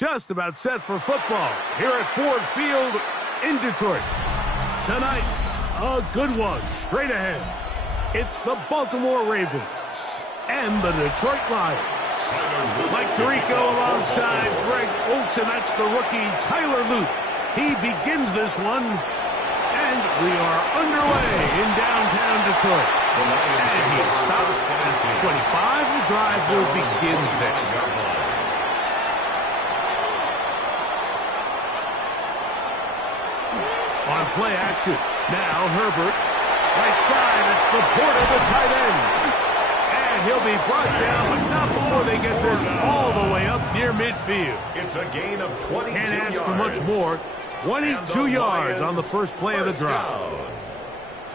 Just about set for football here at Ford Field in Detroit. Tonight, a good one straight ahead. It's the Baltimore Ravens and the Detroit Lions. Mike Tirico alongside Greg Olsen. That's the rookie Tyler Luke. He begins this one, and we are underway in downtown Detroit. And he stops at 25. The drive will begin there. On play action. Now Herbert. Right side. It's Laporta, the tight end. And he'll be brought down, but not before they get this all the way up near midfield. It's a gain of 22 yards. Can't ask for much more. 22 yards on the first play of the drive.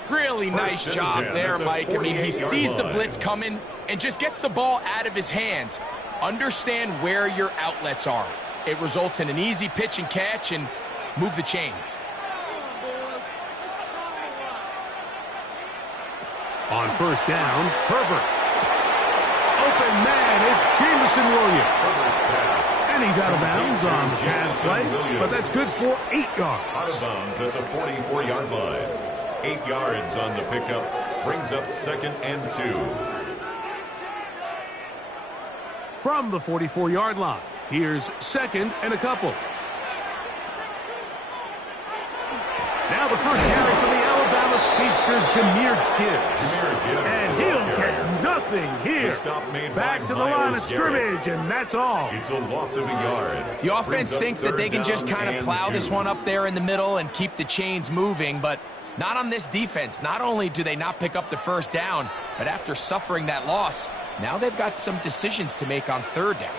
Really nice job there, Mike. I mean, he sees the blitz coming and just gets the ball out of his hands. Understand where your outlets are. It results in an easy pitch and catch and move the chains. On first down, Herbert. Open man, it's Jameson Williams. And he's out of bounds on the pass play, but that's good for 8 yards. Out of bounds at the 44-yard line. 8 yards on the pickup, brings up 2nd and 2. From the 44-yard line, here's 2nd and a couple. Now the first carry for the Alabama speedster, Jahmyr Gibbs. And he'll get nothing here. Back to the line of scrimmage, and that's all. It's a loss of a yard. The offense thinks that they can just kind of plow this one up there in the middle and keep the chains moving, but not on this defense. Not only do they not pick up the first down, but after suffering that loss, now they've got some decisions to make on third down.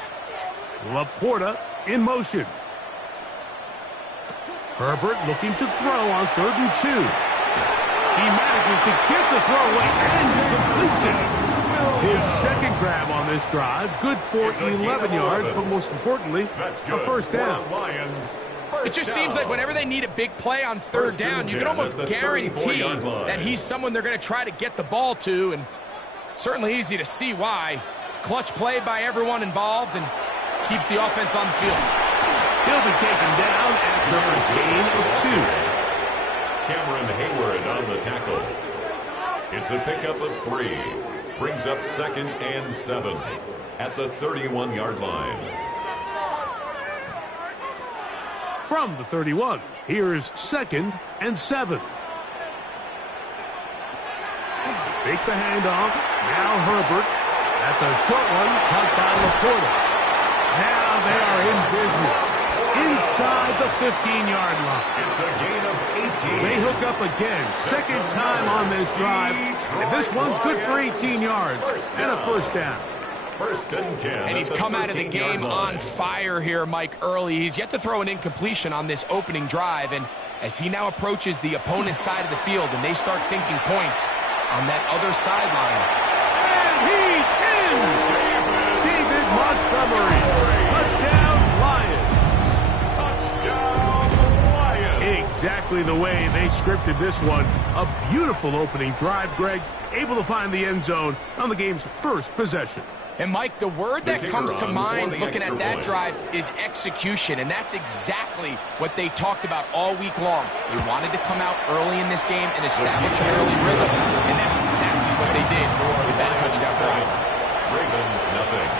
Laporta in motion. Herbert looking to throw on 3rd and 2. He manages to get the throw away and completes it. His second grab on this drive, good for 11 yards, but most importantly, a first down. It just seems like whenever they need a big play on third down, you can almost guarantee that he's someone they're going to try to get the ball to, and certainly easy to see why. Clutch play by everyone involved and keeps the offense on the field. He'll be taken down after a gain of 2. Cameron Hayward on the tackle. It's a pickup of 3. Brings up 2nd and 7 at the 31-yard line. From the 31, here's 2nd and 7. Fake the handoff. Now Herbert. That's a short one, caught by Laporta. Now they are in business. Inside the 15-yard line. It's a gain of 18. They hook up again. Second time on this drive. And this one's good for 18 yards and a first down. 1st and 10. And he's come out of the game on fire here, Mike, early. He's yet to throw an incompletion on this opening drive. And as he now approaches the opponent's side of the field and they start thinking points on that other sideline. And he's in! David Montgomery. Touchdown, Lions. Exactly the way they scripted this one. A beautiful opening drive, Greg. Able to find the end zone on the game's first possession. And, Mike, the word that comes to mind looking at that drive is execution, and that's exactly what they talked about all week long. They wanted to come out early in this game and establish an early rhythm, and that's exactly what they did with that touchdown drive. Ravens, nothing.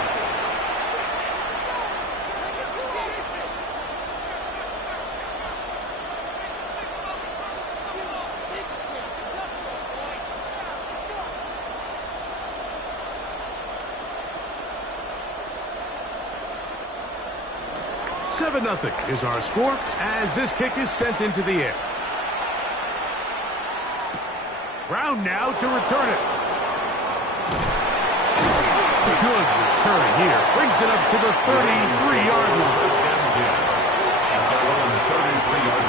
Seven 0 is our score as this kick is sent into the air. Brown now to return it. Good return here. Brings it up to the 33-yard line. First and 10. And they're on the 33-yard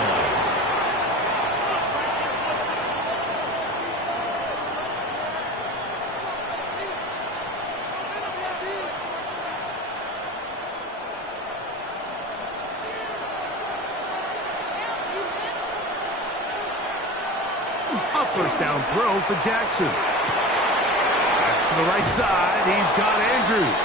A first down throw for Jackson. That's to the right side. He's got Andrews.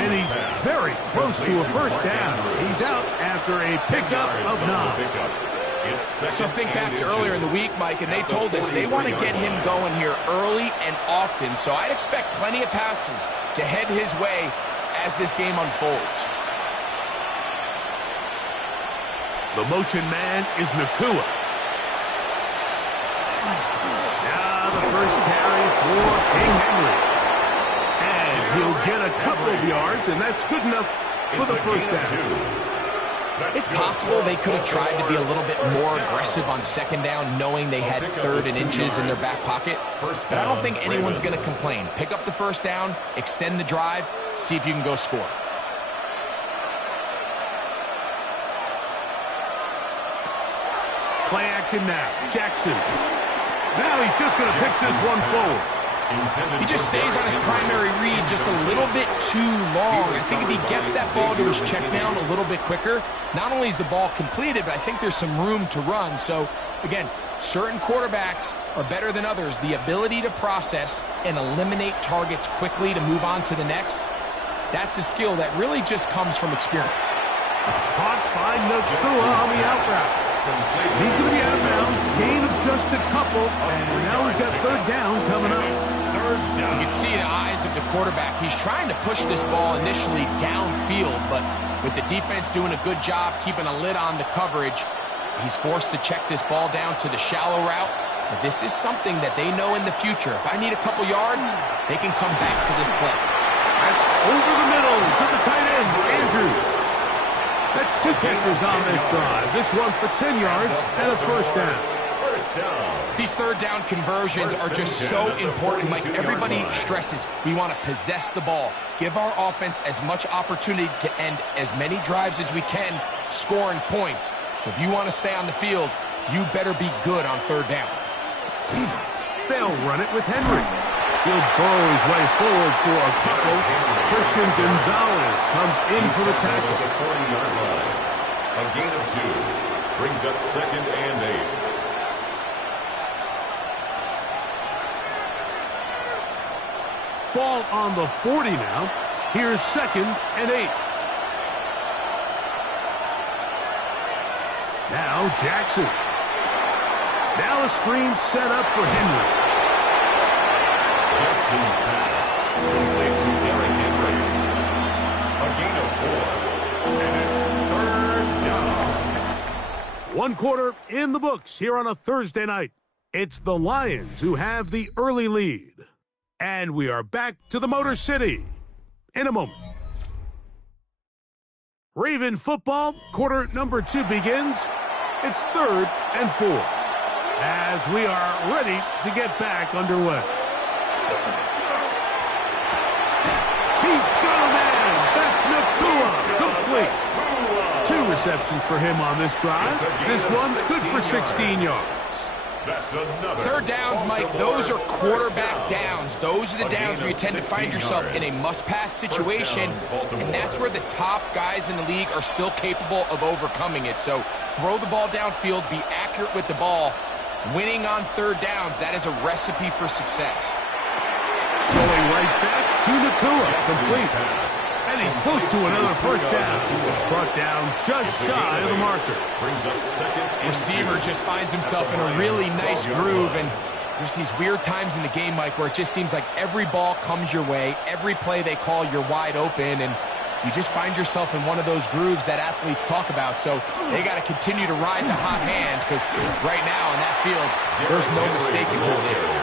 And he's very close to a first down. He's out after a pickup of 9. So think back to earlier in the week, Mike, and they told us they want to get him going here early and often. So I'd expect plenty of passes to head his way as this game unfolds. The motion man is Nacua. Now the first carry for King Henry. And he'll get a couple of yards, and that's good enough for the first down. It's possible they could have tried to be a little bit more aggressive on second down, knowing they had 3rd and inches in their back pocket. But I don't think anyone's going to complain. Pick up the first down, extend the drive, see if you can go score. Play action now. Jackson. Now he's just going to pitch this one forward. He just stays on his primary read just a little bit too long. I think if he gets that ball to his check down a little bit quicker, not only is the ball completed, but I think there's some room to run. So, again, certain quarterbacks are better than others. The ability to process and eliminate targets quickly to move on to the next, that's a skill that really just comes from experience. Caught by Nacua on the out route. He's going to be out of bounds. Gain of just a couple, and now we've got 3rd down coming up. You can see the eyes of the quarterback. He's trying to push this ball initially downfield, but with the defense doing a good job keeping a lid on the coverage, he's forced to check this ball down to the shallow route. But this is something that they know in the future. If I need a couple yards, they can come back to this play. That's over the middle to the tight end, Andrews. That's 2 catches on this drive. This one for 10 yards and a first down. These 3rd down conversions are just so important. Like everybody stresses, we want to possess the ball. Give our offense as much opportunity to end as many drives as we can, scoring points. So if you want to stay on the field, you better be good on 3rd down. They'll run it with Henry. He'll burrow his way forward for a couple. Christian Gonzalez comes in for the tackle. The 40-yard line. A gain of 2 brings up 2nd and 8. Ball on the 40 now. Here's 2nd and 8. Now Jackson. Now a screen set up for Henry. Jackson's pass complete to Derrick Henry. A gain of 4, and it's 3rd down. 1 quarter in the books here on a Thursday night. It's the Lions who have the early lead. And we are back to the Motor City in a moment. Raven football, quarter number 2 begins. It's 3rd and 4 as we are ready to get back underway. He's got a man. That's Nacua. Complete. 2 receptions for him on this drive. This one good for 16 yards. That's another 3rd downs, Mike, those are quarterback downs. Those are the downs where you tend to find yourself in a must-pass situation, and that's where the top guys in the league are still capable of overcoming it. So throw the ball downfield, be accurate with the ball. Winning on 3rd downs, that is a recipe for success. Going right back to Nacua, complete. And he's close to another first down. Brought down just shy of the marker. Brings up 2nd and Receiver just finds himself in a really nice groove, and there's these weird times in the game, Mike, where it just seems like every ball comes your way, every play they call, you're wide open, and you just find yourself in one of those grooves that athletes talk about. So they got to continue to ride the hot hand, because right now in that field, there's no mistaking who it is.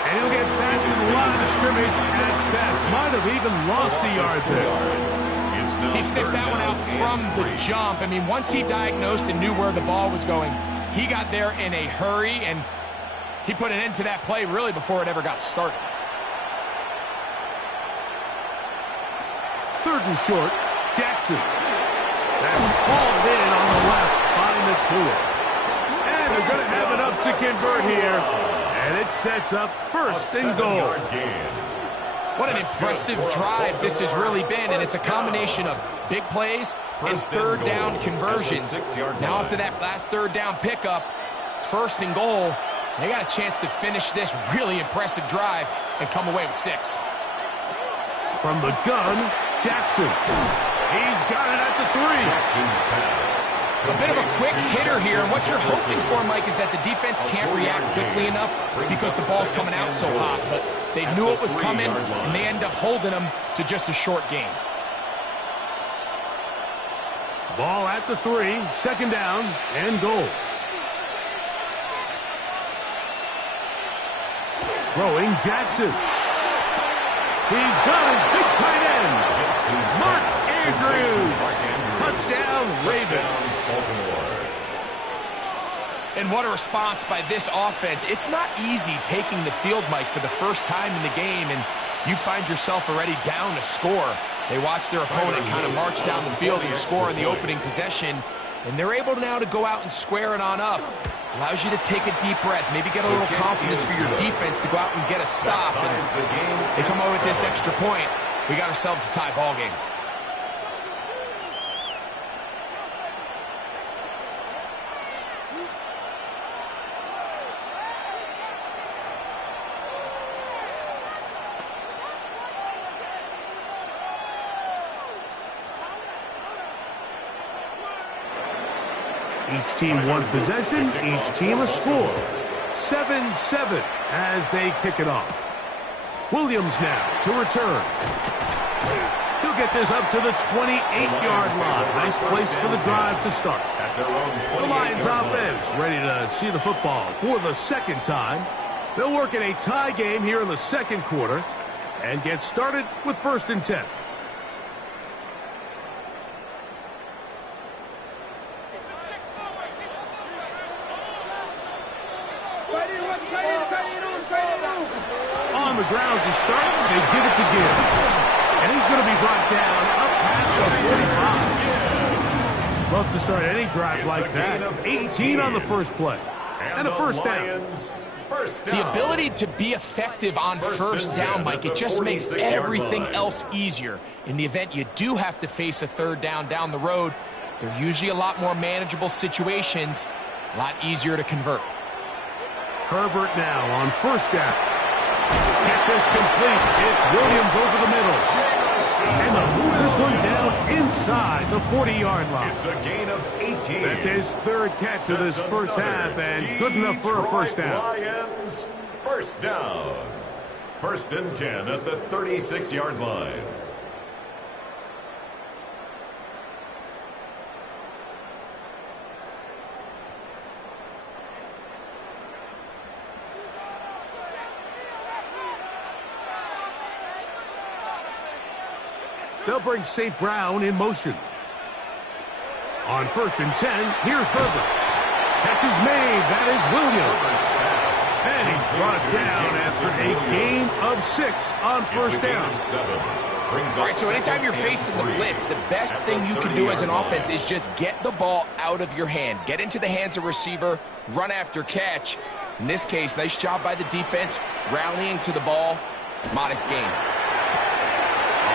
And he'll get back to the line of scrimmage at best. Might have even lost a yard there. He sniffed that one out from the jump. I mean, once he diagnosed and knew where the ball was going, he got there in a hurry, and he put an end to that play really before it ever got started. 3rd and short, Jackson. That's hauled in on the left by Nacua. And they're going to have enough to convert here. And it sets up 1st and goal. What an impressive drive this has really been, and it's a combination of big plays and 3rd down conversions. Now after that last 3rd down pickup, it's 1st and goal, They got a chance to finish this really impressive drive and come away with 6. From the gun, Jackson. He's got it at the 3. Jackson's pass. A bit of a quick hitter here, and what you're hoping for, Mike, is that the defense can't react quickly enough because the ball's coming out so hot. But they knew it was coming, and they end up holding them to just a short game. Ball at the 3, second down, and goal. Throwing Jackson. He's got his big tight end. Mark Andrews. Touchdown, Ravens. And what a response by this offense. It's not easy taking the field, Mike, for the first time in the game, and you find yourself already down a score. They watch their opponent kind of march down the field and score in the opening possession, and they're able now to go out and square it on up. Allows you to take a deep breath, maybe get a little confidence for your defense to go out and get a stop. And they come away with this extra point. We got ourselves a tie ball game. Each team one possession, each team a score. 7-7 as they kick it off. Williams now to return. He'll get this up to the 28-yard line. Nice place for the drive to start. The Lions offense ready to see the football for the second time. They'll work in a tie game here in the second quarter and get started with 1st and 10. On the ground to start, they give it to Gibbs. And he's going to be brought down up past the 45. Love to start any drive like that. 18 on the first play. And a first down. The ability to be effective on first down, Mike, it just makes everything else easier. In the event you do have to face a third down the road, they're usually a lot more manageable situations, a lot easier to convert. Herbert now on first down. Get this complete. It's Williams over the middle. And they'll move this one down inside the 40-yard line. It's a gain of 18. That's his 3rd catch of this first half, and good enough for a first down. Lions, first down. 1st and 10 at the 36-yard line. They'll bring St. Brown in motion. On 1st and 10, here's Herbert. Catch is made. That is Williams. And he's brought down after a gain of 6 on first down. All right, so anytime you're facing the blitz, the best thing you can do as an offense is just get the ball out of your hand. Get into the hands of receiver, run after catch. In this case, nice job by the defense, rallying to the ball. Modest gain.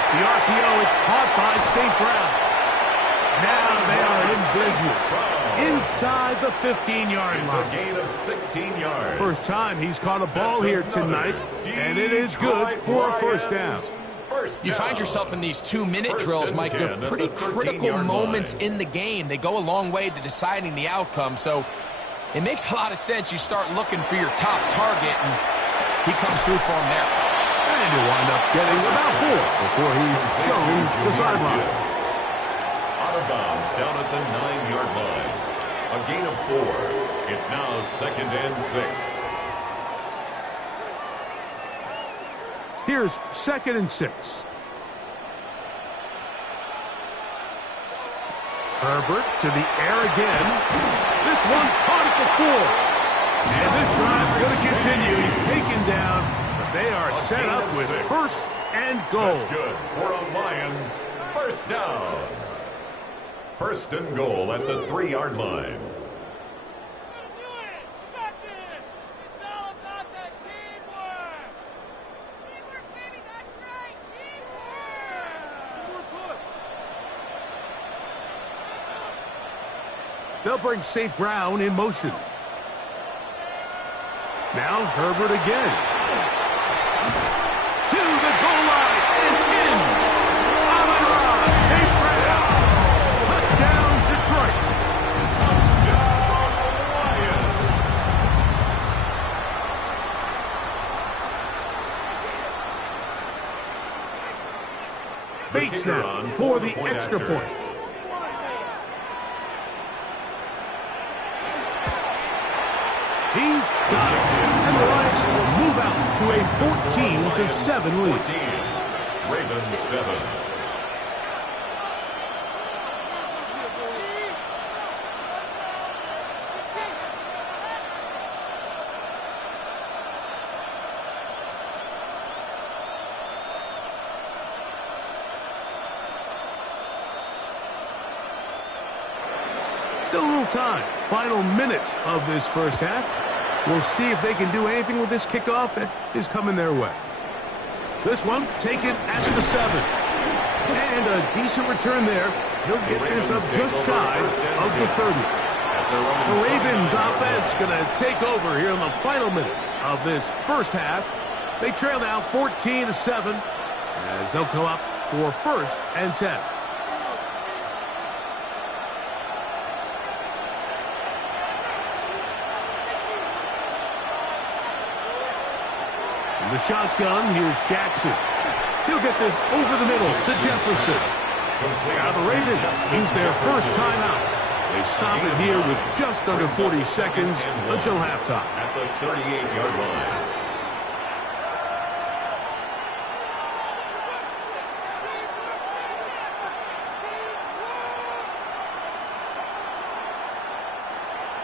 The RPO, it's caught by St. Brown. Now they are in business. Inside the 15-yard line. It's a gain of 16 yards. First time he's caught a ball here tonight, and it is good for a first down. You find yourself in these 2-minute drills, Mike. They're pretty critical moments in the game. They go a long way to deciding the outcome, so it makes a lot of sense. You start looking for your top target, and he comes through for him there. And he'll wind up getting about 4 before he's shown the sideline. Out of bounds down at the 9-yard line. A gain of 4. It's now 2nd and 6. Here's 2nd and 6. Herbert to the air again. This one caught at the 4. And this drive's going to continue. He's taken down. They are set up with 1st and goal. That's good for a Lions first down. 1st and goal at the 3-yard line. They'll bring St. Brown in motion. Now Herbert again. To the goal line and in. Amon-Ra, safe grab. Touchdown, Detroit. Touchdown, Lions. Bates now for the extra point. He's got it. And the Lions will move out to a 14-7 lead. 14. Ravens 7. Still a little time. Final minute of this first half. We'll see if they can do anything with this kickoff that is coming their way. This one taken at the 7. And a decent return there. He'll get this up just shy of the 30. The Ravens offense going to take over here in the final minute of this first half. They trail now 14-7 as they'll come up for 1st and 10. The shotgun, here's Jackson. He'll get this over the middle to Jefferson. Now the Ravens use their first timeout. They stop it here with just under 40 seconds until halftime. At the 38-yard line.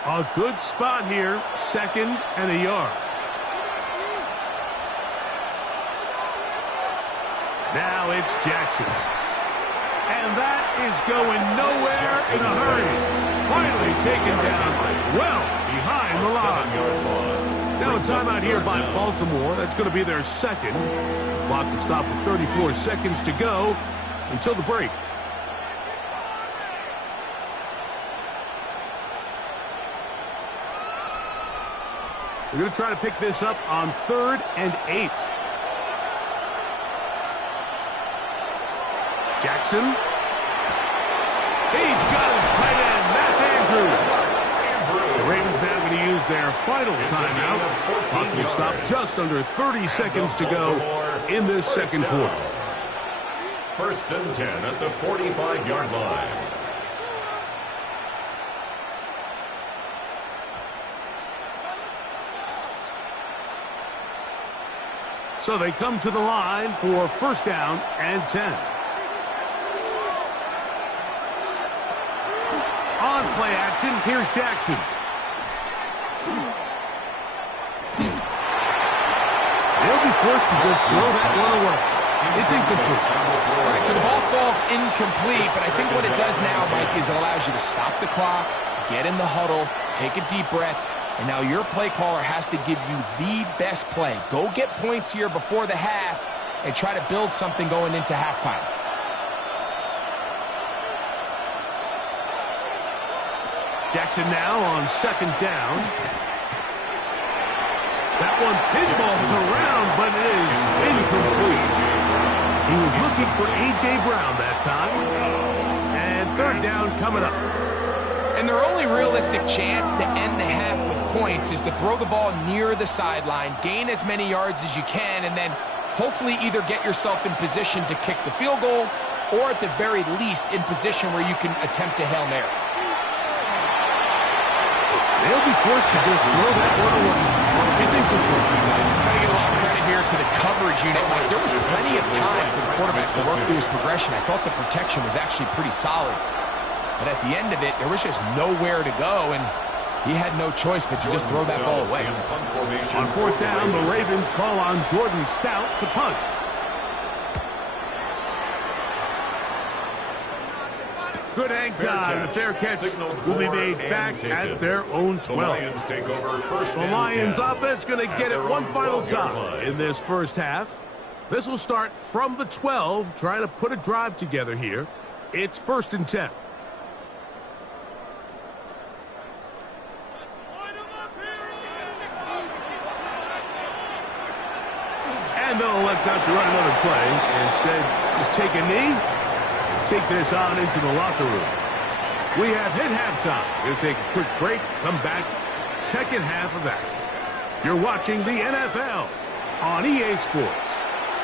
A good spot here, 2nd and a yard. Now it's Jackson. And that is going nowhere in a hurry. Finally taken down well behind the line. Now a timeout here by Baltimore. That's going to be their 2nd. Clock will stop with 34 seconds to go until the break. They're going to try to pick this up on 3rd and 8. Jackson. He's got his tight end. That's Andrews. The Ravens now going to use their final timeout. Clock will stop just under 30 seconds to go in this second quarter. 1st and 10 at the 45-yard line. So they come to the line for 1st down and 10. On play action, here's Jackson. They'll be forced to just throw that one away. It's incomplete. All right, so the ball falls incomplete, but I think what it does now, Mike, is it allows you to stop the clock, get in the huddle, take a deep breath, and now your play caller has to give you the best play. Go get points here before the half and try to build something going into halftime. Jackson now on 2nd down. That one pinballs around, but it is incomplete. He was looking for A.J. Brown that time. And 3rd down coming up. And their only realistic chance to end the half with points is to throw the ball near the sideline, gain as many yards as you can, and then hopefully either get yourself in position to kick the field goal or at the very least in position where you can attempt a Hail Mary. They'll be forced to just throw that one away. It's incomplete. Got to give a lot of credit here to the coverage unit. Mike, there was plenty of time for the quarterback to work through his progression. I thought the protection was actually pretty solid. But at the end of it, there was just nowhere to go, and he had no choice but to just throw that ball away. On 4th down, the Ravens call on Jordan Stout to punt. Good hang time. The fair catch will be made back at their own 12. The Lions offense going to get it one final time in this first half. This will start from the 12, trying to put a drive together here. It's 1st and 10. And they'll elect not to run another play. Instead, just take a knee and take this on into the locker room. We have hit halftime. We'll take a quick break, come back, second half of action. You're watching the NFL on EA Sports.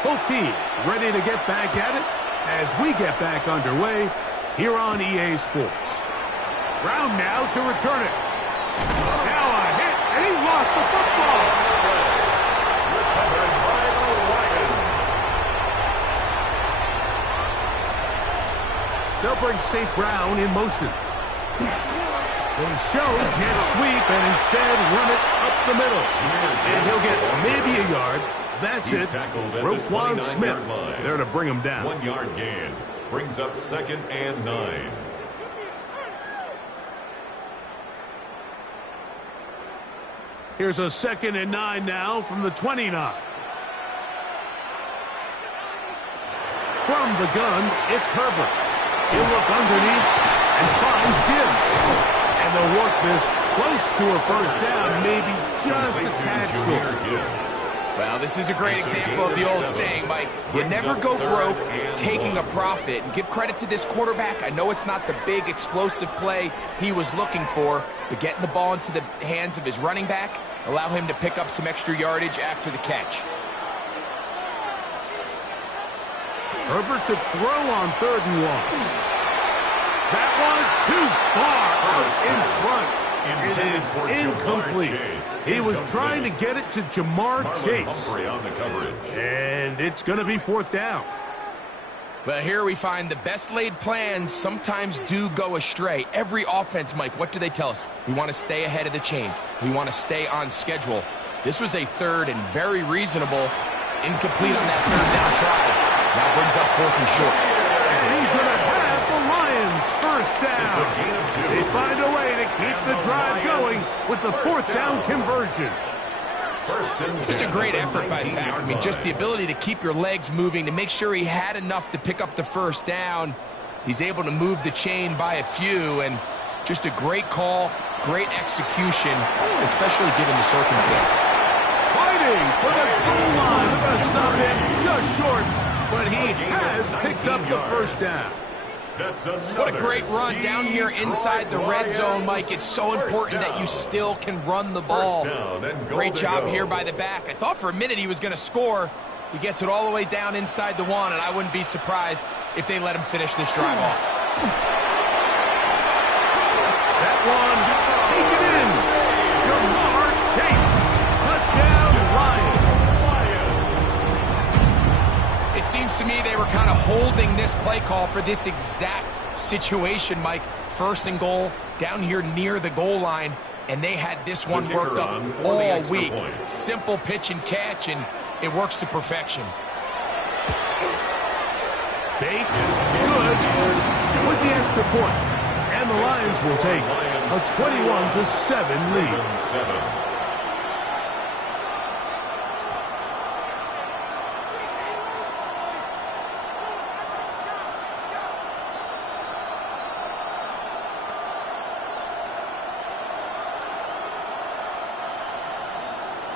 Both teams ready to get back at it as we get back underway here on EA Sports. Brown now to return it. Now a hit, and he lost the football. Recovered by the Lions. They'll bring St. Brown in motion. They show jet sweep and instead run it up the middle. And he'll get maybe a yard. That's it. Roquan Smith there to bring him down. 1 yard gain. Brings up second and 9. Here's a 2nd and 9 now from the 29. From the gun, it's Herbert. He'll look underneath and finds Gibbs. And they'll work this close to a first down, maybe just a tad short. Well, this is a great example of the old saying, Mike. You never go broke taking a profit. And give credit to this quarterback. I know it's not the big explosive play he was looking for, but getting the ball into the hands of his running back, allow him to pick up some extra yardage after the catch. Herbert to throw on 3rd and 1. That one too far out in front. It is incomplete. He was trying to get it to Jamar Chase. And it's going to be 4th down. Well, here we find the best laid plans sometimes do go astray. Every offense, Mike, what do they tell us? We want to stay ahead of the chains. We want to stay on schedule. This was a 3rd and very reasonable, incomplete on that 3rd down try. Now brings up 4th and short. And he's going to have the Lions first down. They find a way to keep the drive going with the 4th down conversion. Just a great effort by the back. I mean, just the ability to keep your legs moving, to make sure he had enough to pick up the first down. He's able to move the chain by a few, and just a great call, great execution, especially given the circumstances. Fighting for the goal line. They're going to stop him just short, but he has picked up the first down. What a great run down here inside the red zone, Mike. It's so important that you still can run the ball. Great job here by the back. I thought for a minute he was going to score. He gets it all the way down inside the 1, and I wouldn't be surprised if they let him finish this drive off. That one taken in. Jamar Chase. Touchdown, Lions. It seems to me they were kind of holding this play call for this exact situation, Mike. 1st and goal, down here near the goal line, and they had this one worked up all week. Simple pitch and catch, and it works to perfection. Bates is good with the extra point. And the Lions will take a 21-7 lead.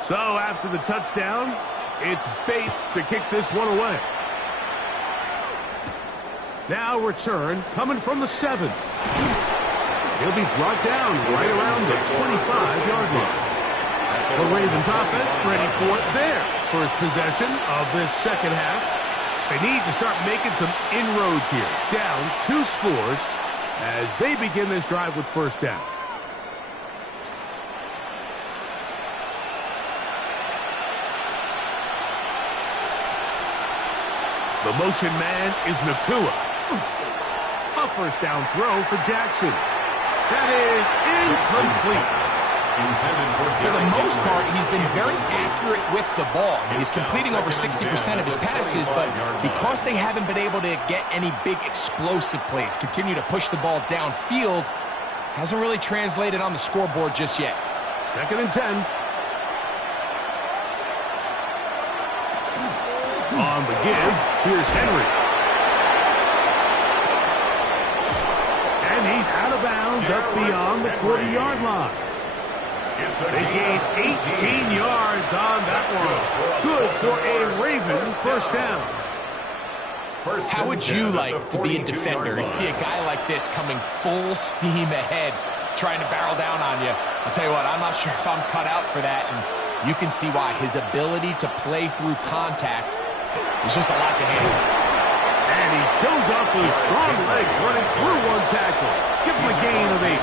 So after the touchdown, it's Bates to kick this one away. Now return coming from the 7. He'll be brought down right around the 25-yard line. The Ravens offense ready for their first possession of this second half. They need to start making some inroads here. Down 2 scores as they begin this drive with first down. The motion man is Nakua. A first down throw for Jackson. That is incomplete. For the most part, he's been very accurate with the ball. I mean, he's completing over 60% of his passes, but because they haven't been able to get any big explosive plays, continue to push the ball downfield, hasn't really translated on the scoreboard just yet. 2nd and 10. On the give, here's Henry. And he's out of bounds up beyond the 40-yard line. They gained 18 yards on that one. Good for a Ravens first down. How would you like to be a defender and see a guy like this coming full steam ahead, trying to barrel down on you? I'll tell you what, I'm not sure if I'm cut out for that, and you can see why. His ability to play through contact is just a lot to handle. And he shows off those strong legs running through one tackle. Give him a gain of 8.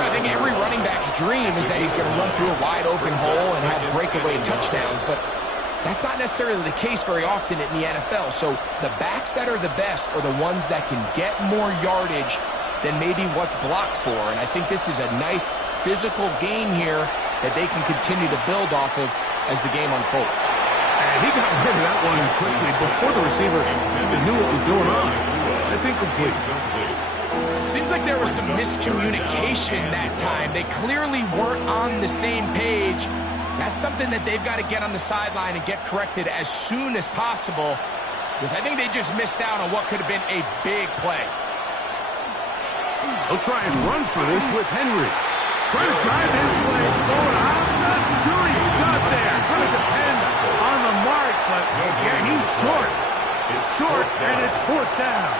I think every running back's dream is that he's going to run through a wide open hole and have breakaway touchdowns, but that's not necessarily the case very often in the NFL. So the backs that are the best are the ones that can get more yardage than maybe what's blocked for. And I think this is a nice physical gain here that they can continue to build off of as the game unfolds. And he got rid of that one quickly before the receiver even knew what was going on. That's incomplete. Seems like there was some miscommunication that time. They clearly weren't on the same page. That's something that they've got to get on the sideline and get corrected as soon as possible, because I think they just missed out on what could have been a big play. They'll try and run for this with Henry. Trying to drive his way forward. I'm not sure he got there. It's going to depend on the mark, but yeah, he's short. It's short, and it's fourth down.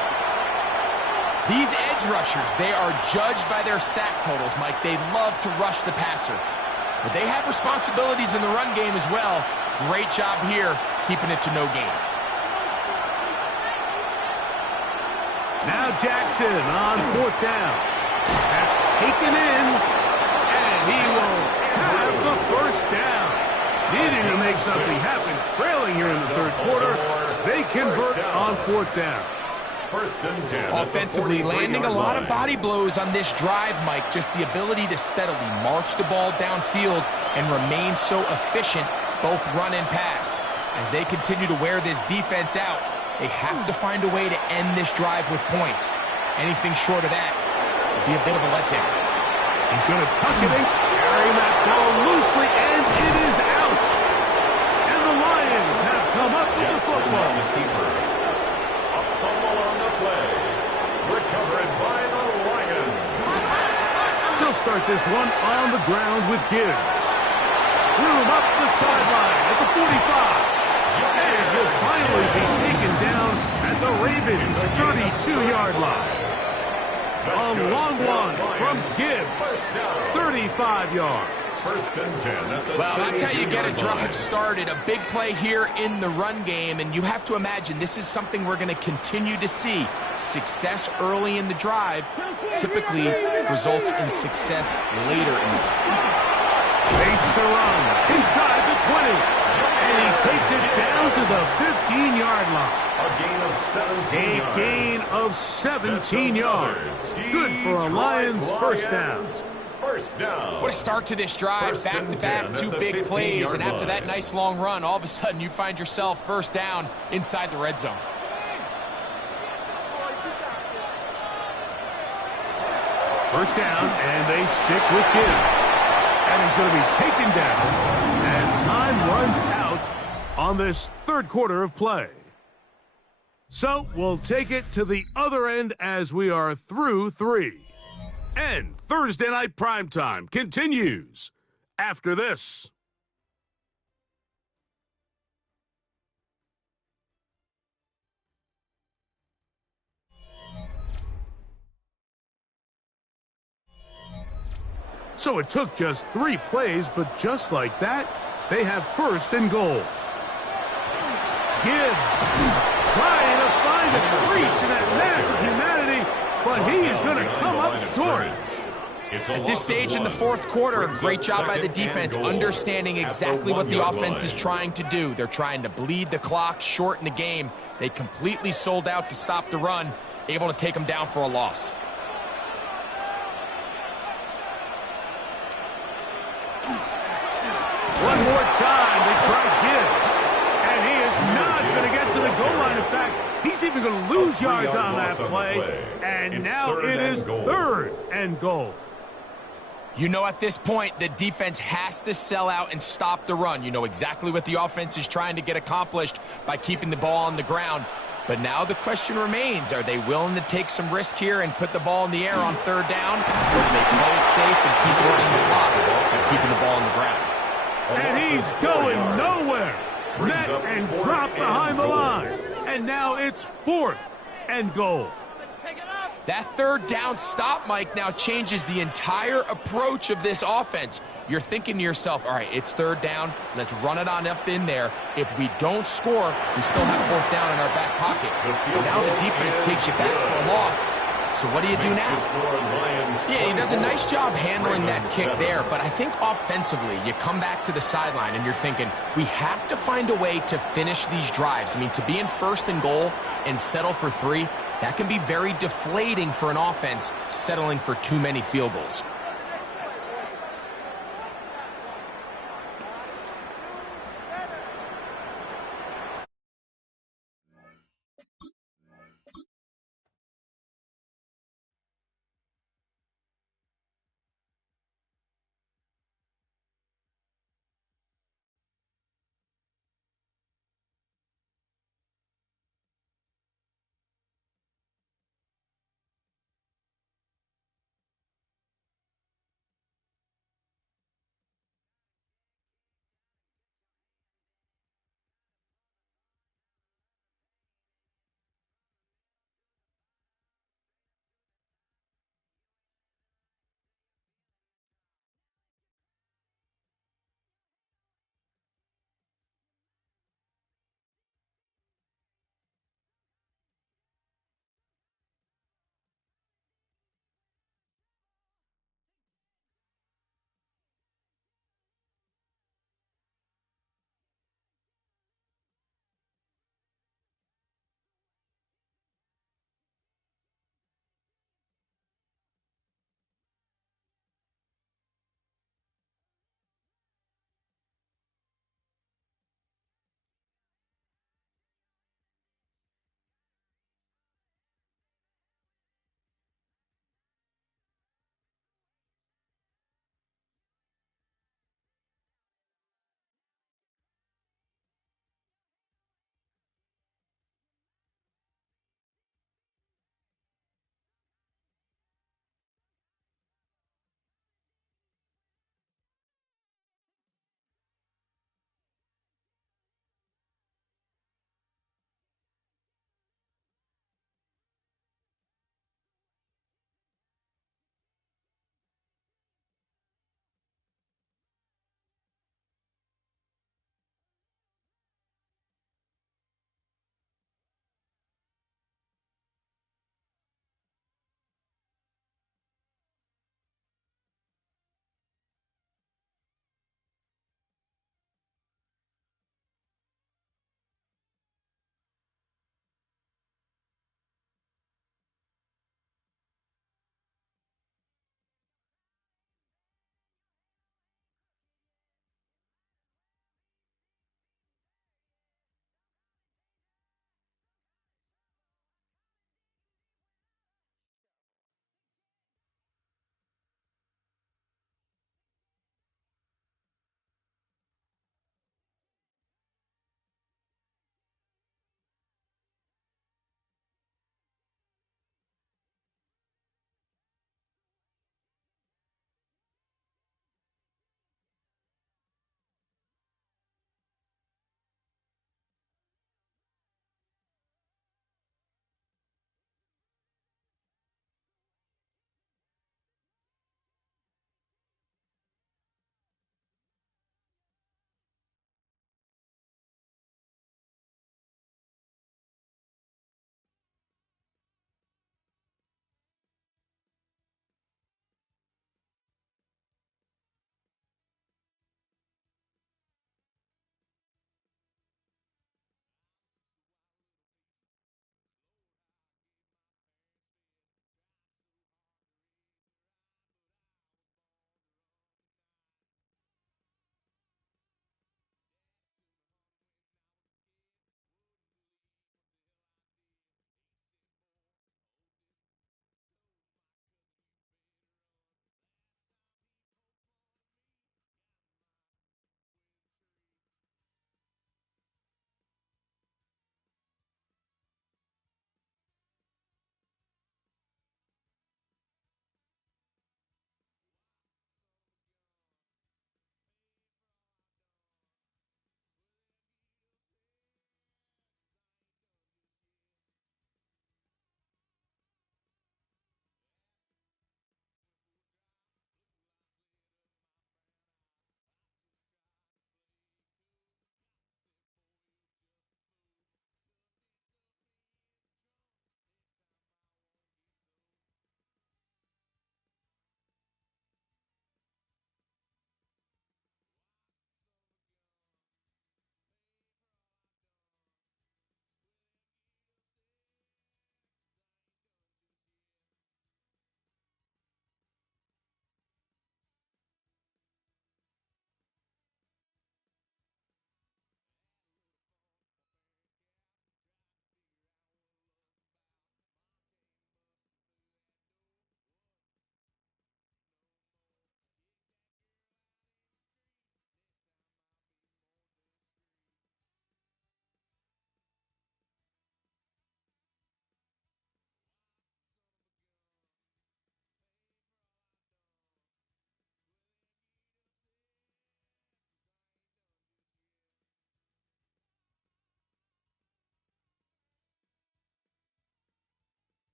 These edge rushers, they are judged by their sack totals, Mike. They love to rush the passer. But they have responsibilities in the run game as well. Great job here, keeping it to no gain. Now Jackson on fourth down. That's taken in, and he will have the first down. Needing to make something happen, trailing here in the third quarter. They convert on fourth down. First and 10. Offensively, landing a lot of body blows on this drive, Mike. Just the ability to steadily march the ball downfield and remain so efficient, both run and pass. As they continue to wear this defense out, they have to find a way to end this drive with points. Anything short of that would be a bit of a letdown. He's going to tuck it in, carry that ball loosely, and it is out. And the Lions have come up with the football. A fumble on the play. Recovered by the Lions. They'll start this one on the ground with Gibbs. Room up the sideline at the 45. And he'll finally be taken down at the Ravens' 32-yard line. A long one from Gibbs, 35 yards. First and 10. Well, that's how you get a drive started. A big play here in the run game, and you have to imagine this is something we're going to continue to see. Success early in the drive typically results in success later in the drive. Face to run inside the 20. And he takes it down to the 15-yard line. A gain of 17 yards. A gain of 17 yards. Good for a Lions first down. First down. What a start to this drive. Back-to-back, two big plays. And after that nice long run, all of a sudden you find yourself first down inside the red zone. First down, and they stick with Gibbs. And he's going to be taken down as time runs out on this third quarter of play. So we'll take it to the other end as we are through 3. And Thursday Night Primetime continues after this. So it took just 3 plays, but just like that, they have first and goal. Gibbs trying to find a crease in that mass of humanity, but he is going to come up short. At this stage in the fourth quarter, great job by the defense, understanding exactly what the offense is trying to do. They're trying to bleed the clock, shorten the game. They completely sold out to stop the run, able to take them down for a loss. One more time, they try Gibbs. And he is not going to get to the goal line. In fact, he's even going to lose yards on that play. And now it is third and goal. You know, at this point, the defense has to sell out and stop the run. You know exactly what the offense is trying to get accomplished by keeping the ball on the ground. But now the question remains, are they willing to take some risk here and put the ball in the air on third down? Or do they play it safe and keep running the clock and keeping the ball on the ground? And he's going nowhere. Met and dropped behind the line. And now it's 4th and goal. That third down stop, Mike, now changes the entire approach of this offense. You're thinking to yourself, all right, it's third down. Let's run it on up in there. If we don't score, we still have 4th down in our back pocket. But now the defense takes you back for a loss. So what do you do now? Yeah, he does a nice job handling that kick there, but I think offensively, you come back to the sideline and you're thinking, we have to find a way to finish these drives. I mean, to be in 1st and goal and settle for 3, that can be very deflating for an offense settling for too many field goals.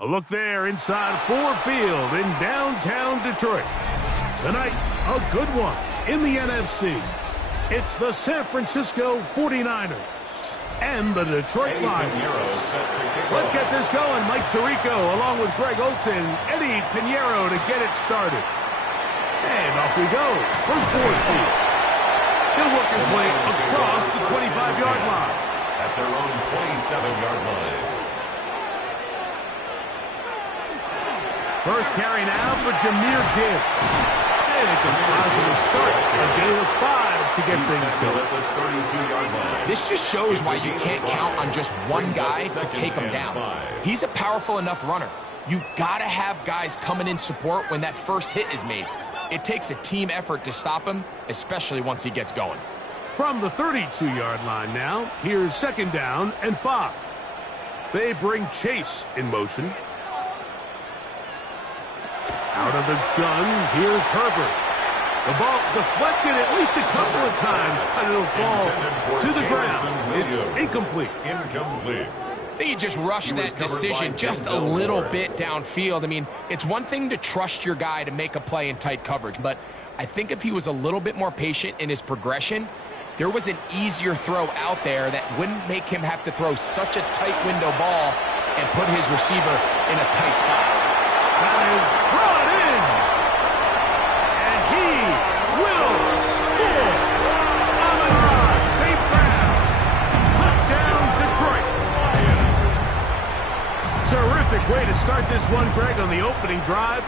A look there inside Ford Field in downtown Detroit. Tonight, a good one in the NFC. It's the San Francisco 49ers and the Detroit Lions. Let's get this going. Mike Tirico along with Greg Olsen, Eddie Pinheiro to get it started. And off we go from Ford Field. He'll work his way across the 25-yard line. At their own 27-yard line. First carry now for Jahmyr Gibbs. And it's a positive start. A gain of 5 to get things going. At the 32-yard line. This just shows why you can't count on just one guy to take him down. He's a powerful enough runner. You gotta have guys coming in support when that first hit is made. It takes a team effort to stop him, especially once he gets going. From the 32-yard line now, here's second down and 5. They bring Chase in motion. Out of the gun, here's Herbert. The ball deflected at least a couple of times, and it'll fall to the ground. It's incomplete. I think he just rushed that decision just a little bit downfield. I mean, it's one thing to trust your guy to make a play in tight coverage, but I think if he was a little bit more patient in his progression, there was an easier throw out there that wouldn't make him have to throw such a tight window ball and put his receiver in a tight spot. That is brought in, and he will score. Amon-Ra St. Brown, touchdown Detroit. Terrific way to start this one, Greg, on the opening drive.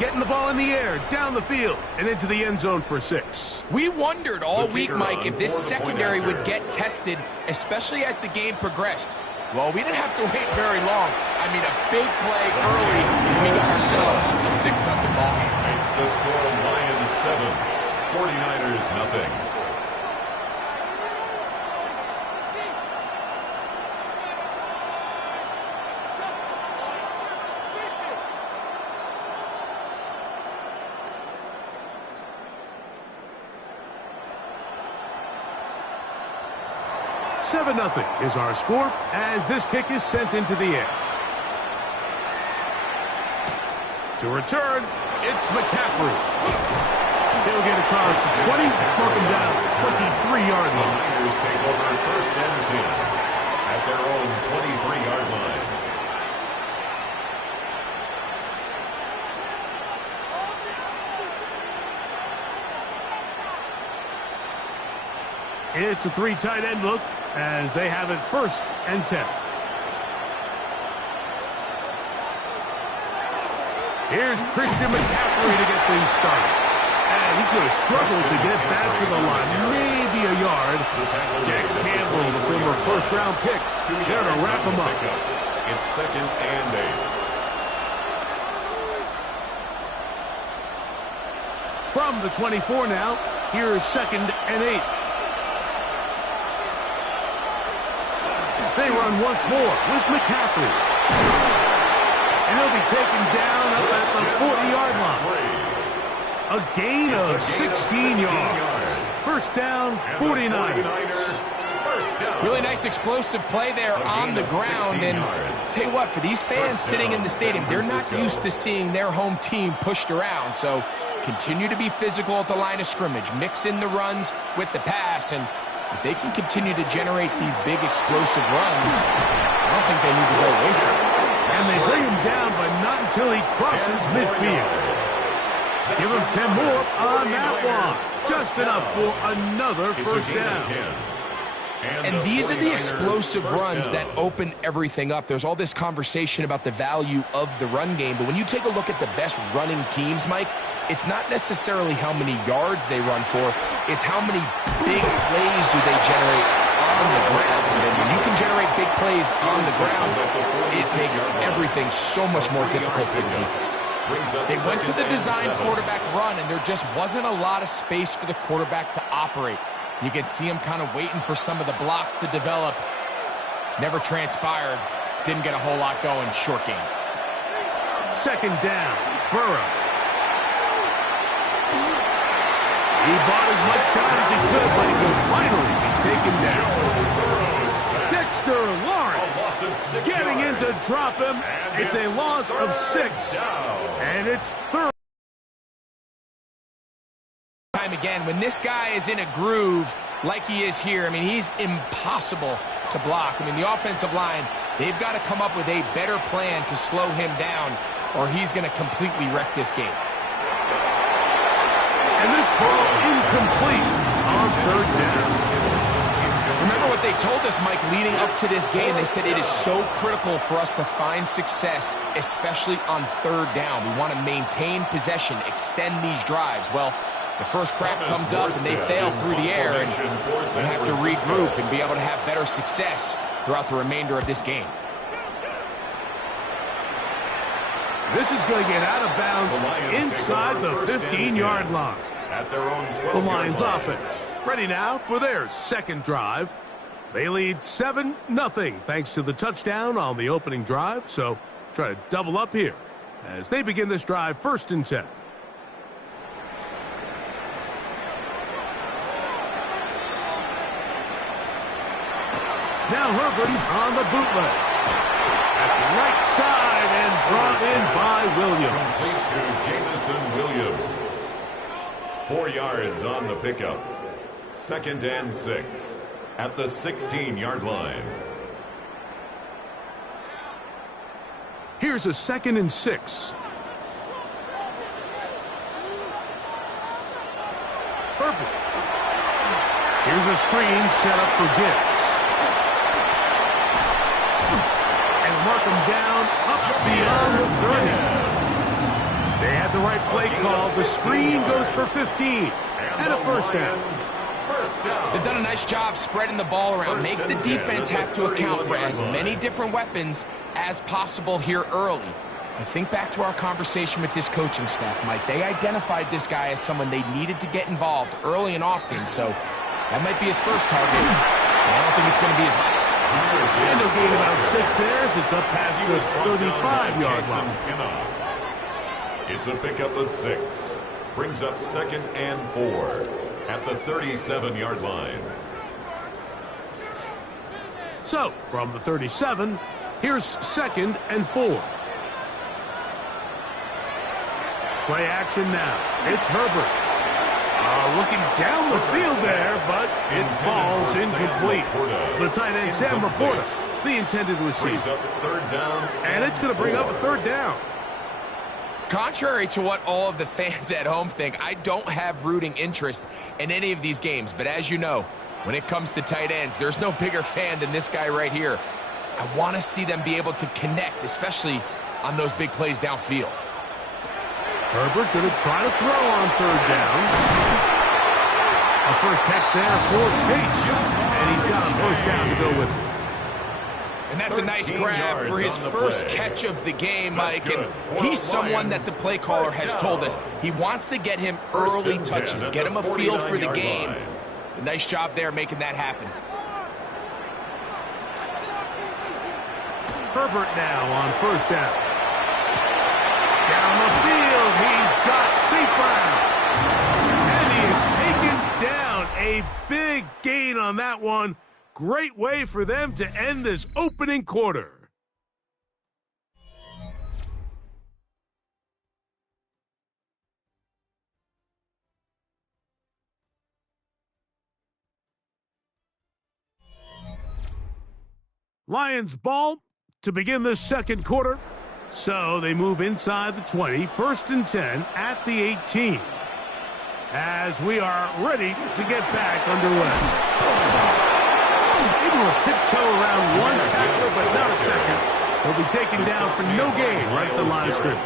Getting the ball in the air, down the field, and into the end zone for 6. We wondered all week, Mike, if this secondary would get tested, especially as the game progressed. Well, we didn't have to wait very long. I mean, a big play early, and we got ourselves a 6-0 ball game. Makes the score Lions 7, 49ers nothing. Nothing is our score as this kick is sent into the air. To return, it's McCaffrey. They'll get across the 20, mark him down at the 23-yard line. The Niners take over first and 10 at their own 23-yard line. It's a 3 tight end look as they have it first and 10. Here's Christian McCaffrey to get things started. And he's going to struggle to get back to the line. Maybe a yard. Jack Campbell, the former first-round pick, there to wrap him up. It's second and 8. From the 24 now, here's second and 8. They run once more with McCaffrey. And he'll be taken down up at the 40-yard line. A gain of 16 yards. First down, 49ers. Really nice explosive play there on the ground. And tell you what, for these fans sitting in the stadium, they're not used to seeing their home team pushed around. So continue to be physical at the line of scrimmage. Mix in the runs with the pass. And if they can continue to generate these big explosive runs, I don't think they need to go away from it. And they bring him down, but not until he crosses midfield. Give him 10 more on that one. Just enough for another first down. And these are the explosive runs that open everything up. There's all this conversation about the value of the run game, but when you take a look at the best running teams, Mike, it's not necessarily how many yards they run for, it's how many big plays do they generate on the ground. And when you can generate big plays on the ground, it makes everything so much more difficult for the defense. They went to the design quarterback run, and there just wasn't a lot of space for the quarterback to operate. You can see him kind of waiting for some of the blocks to develop. Never transpired. Didn't get a whole lot going. Short game. Second down, Burrow. He bought as much time as he could, but he will finally be taken down. Dexter Lawrence getting in to drop him. It's a loss of 6, and it's third. Time again, when this guy is in a groove like he is here, I mean, he's impossible to block. I mean, the offensive line, they've got to come up with a better plan to slow him down, or he's going to completely wreck this game. And this ball incomplete on third down. Remember what they told us, Mike, leading up to this game? They said it is so critical for us to find success, especially on third down. We want to maintain possession, extend these drives. Well, the first crack comes up and they fail through the air, and we have to regroup and be able to have better success throughout the remainder of this game. This is going to get out of bounds inside the 15-yard line. At their own 12-yard The Lions line. offense ready now for their second drive. They lead 7-0 thanks to the touchdown on the opening drive. So try to double up here as they begin this drive 1st and 10. Now Herbert on the bootleg. That's right side and brought in by Williams. Complete to Jamison Williams. 4 yards on the pickup. 2nd and 6 at the 16-yard line. Here's a 2nd and 6. Herbert. Here's a screen set up for Gibbs. And mark him down up beyond the 30. They had the right play call. The screen goes for 15 and a first down. They've done a nice job spreading the ball around. Make the defense have to account for as many different weapons as possible here early. I think back to our conversation with this coaching staff, Mike. They identified this guy as someone they needed to get involved early and often, so that might be his first target. I don't think it's going to be his last. And they'll gain about 6 there as it's up past the 35-yard line. It's a pickup of 6. Brings up 2nd and 4 at the 37-yard line. So, from the 37, here's 2nd and 4. Play action now. It's Herbert. Looking down the field there, but it falls incomplete. The tight end, Sam Laporta, the intended receiver. And it's going to bring up a 3rd down. Contrary to what all of the fans at home think, I don't have rooting interest in any of these games. But as you know, when it comes to tight ends, there's no bigger fan than this guy right here. I want to see them be able to connect, especially on those big plays downfield. Herbert going to try to throw on 3rd down. A first catch there for Chase. And he's got a first down to go with. And that's a nice grab for his first catch of the game, Mike. And he's someone that the play caller has told us he wants to get him early touches, get him a feel for the game. A nice job there making that happen. Herbert now on 1st down. Down the field, he's got St. Brown. And he is taken down. A big gain on that one. Great way for them to end this opening quarter. Lions ball to begin this second quarter. So they move inside the 20, 1st and 10 at the 18. As we are ready to get back underway. Able to tiptoe around one tackler, but not a second. He'll be taken down for no gain right at the line of scrimmage.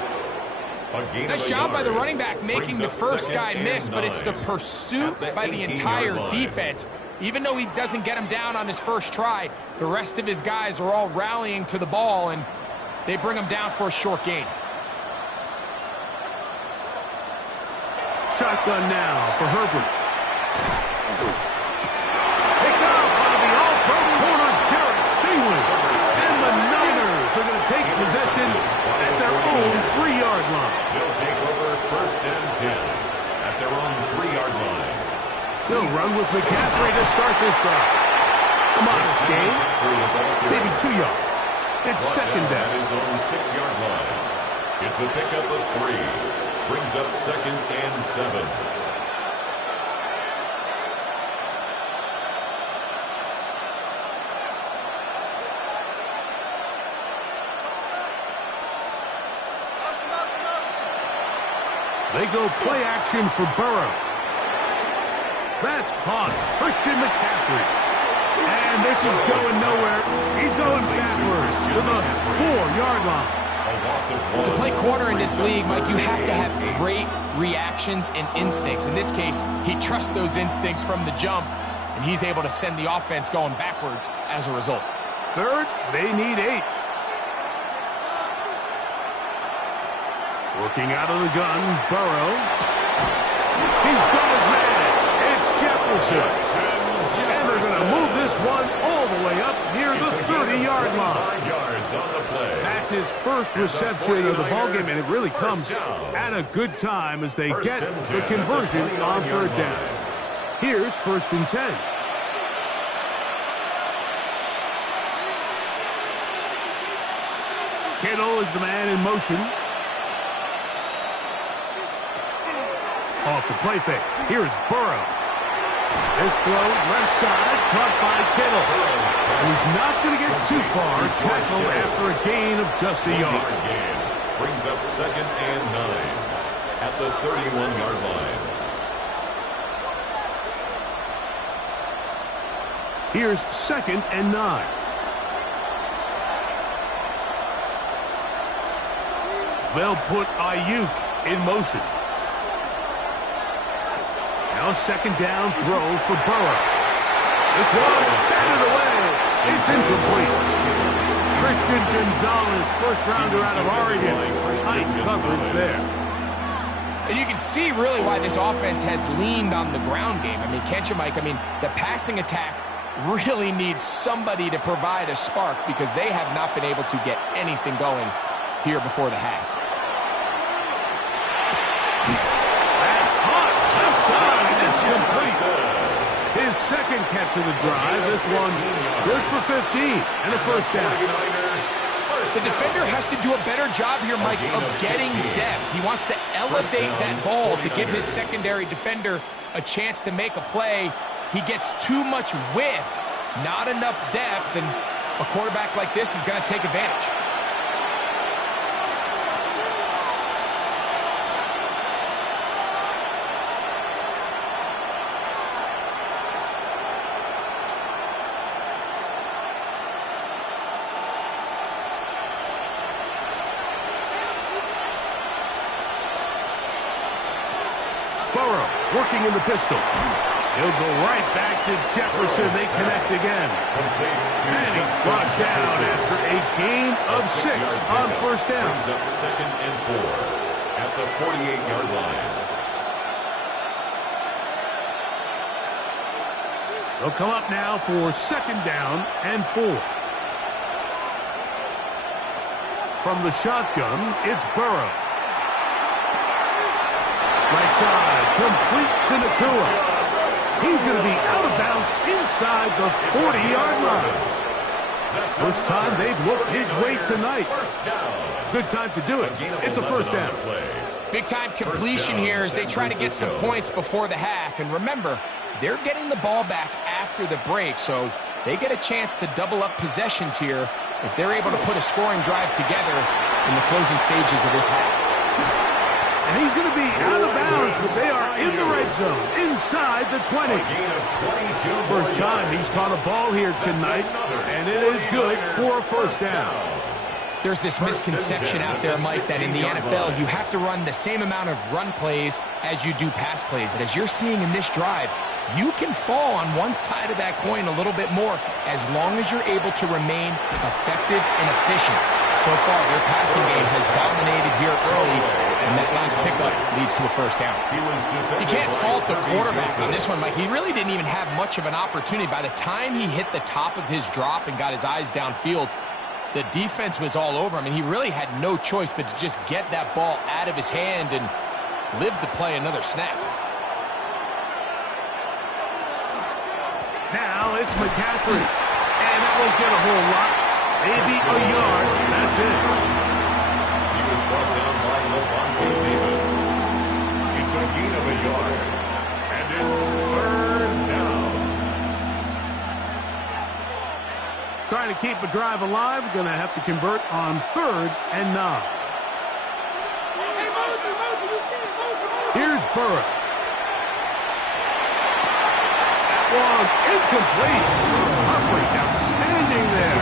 Nice job by the running back making the first guy miss, but it's the pursuit by the entire defense. Even though he doesn't get him down on his first try, the rest of his guys are all rallying to the ball, and they bring him down for a short gain. Shotgun now for Herbert. Picked up by the all-pro corner, Derek Stingley. And the Niners are going to take possession at their own 3-yard line. They'll take over 1st and 10 at their own 3-yard line. They'll run with McCaffrey to start this drive. A modest gain, maybe 2 yards. It's second down. That is on the 6-yard line. It's a pickup of 3. Brings up 2nd and 7. They go play action for Burrow. That's caught. Christian McCaffrey. And this is going nowhere. He's going backwards to the 4-yard line. To play corner in this league, Mike, you have to have great reactions and instincts. In this case, he trusts those instincts from the jump, and he's able to send the offense going backwards as a result. Third, they need 8. Working out of the gun, Burrow. He's got his man. It's Jefferson. And they're going to move this one all the way up near the 30-yard line. That's his first reception of the ballgame, and it really comes at a good time as they get the conversion on 3rd down. Here's 1st and 10. Kittle is the man in motion. Off the play fake. Here's Burrow. This throw left side, caught by Kittle. And he's not going to get too far. Tackled after a gain of just a yard. Brings up 2nd and 9 at the 31-yard line. Here's 2nd and 9. They'll put Ayuk in motion. Now 2nd down throw for Burrow. This one batted away. It's incomplete. Christian Gonzalez, first rounder out of Oregon. Tight coverage there. And you can see really why this offense has leaned on the ground game. I mean, can't you, Mike? I mean, the passing attack really needs somebody to provide a spark because they have not been able to get anything going here before the half. That's hot. Left side. It's complete. His 2nd catch of the drive. This one good for 15 and a first down. The defender has to do a better job here, Mike, of getting depth. He wants to elevate that ball to give his secondary defender a chance to make a play. He gets too much width, not enough depth, and a quarterback like this is going to take advantage. Burrow working in the pistol. He'll go right back to Jefferson. They connect again. And he's brought down after a gain of 6 on first down. Brings up 2nd and 4 at the 48-yard line. They'll come up now for 2nd down and 4. From the shotgun, it's Burrow. Right side, complete to Nakua. He's going to be out of bounds inside the 40-yard line. First time they've looked his way tonight. Good time to do it. It's a first down. Big-time completion here as they try to get some points before the half. And remember, they're getting the ball back after the break, so they get a chance to double up possessions here if they're able to put a scoring drive together in the closing stages of this half. And he's going to be out of bounds, but they are in the red zone, inside the 20. First time he's caught a ball here tonight, and it is good for a first down. There's this misconception out there, Mike, that in the NFL, you have to run the same amount of run plays as you do pass plays. And as you're seeing in this drive, you can fall on one side of that coin a little bit more as long as you're able to remain effective and efficient. So far, their passing game has dominated here early, and that last pickup leads to a first down. You can't fault the quarterback on this one, Mike. He really didn't even have much of an opportunity. By the time he hit the top of his drop and got his eyes downfield, the defense was all over him, and he really had no choice but to just get that ball out of his hand and live to play another snap. Now it's McCaffrey, and that won't get a whole lot. Maybe a yard, that's it. He was brought down by Levante David. It's a gain of a yard, and it's third down. Trying to keep a drive alive, going to have to convert on 3rd and 9. Here's Burrow. That one incomplete. Humphrey outstanding there.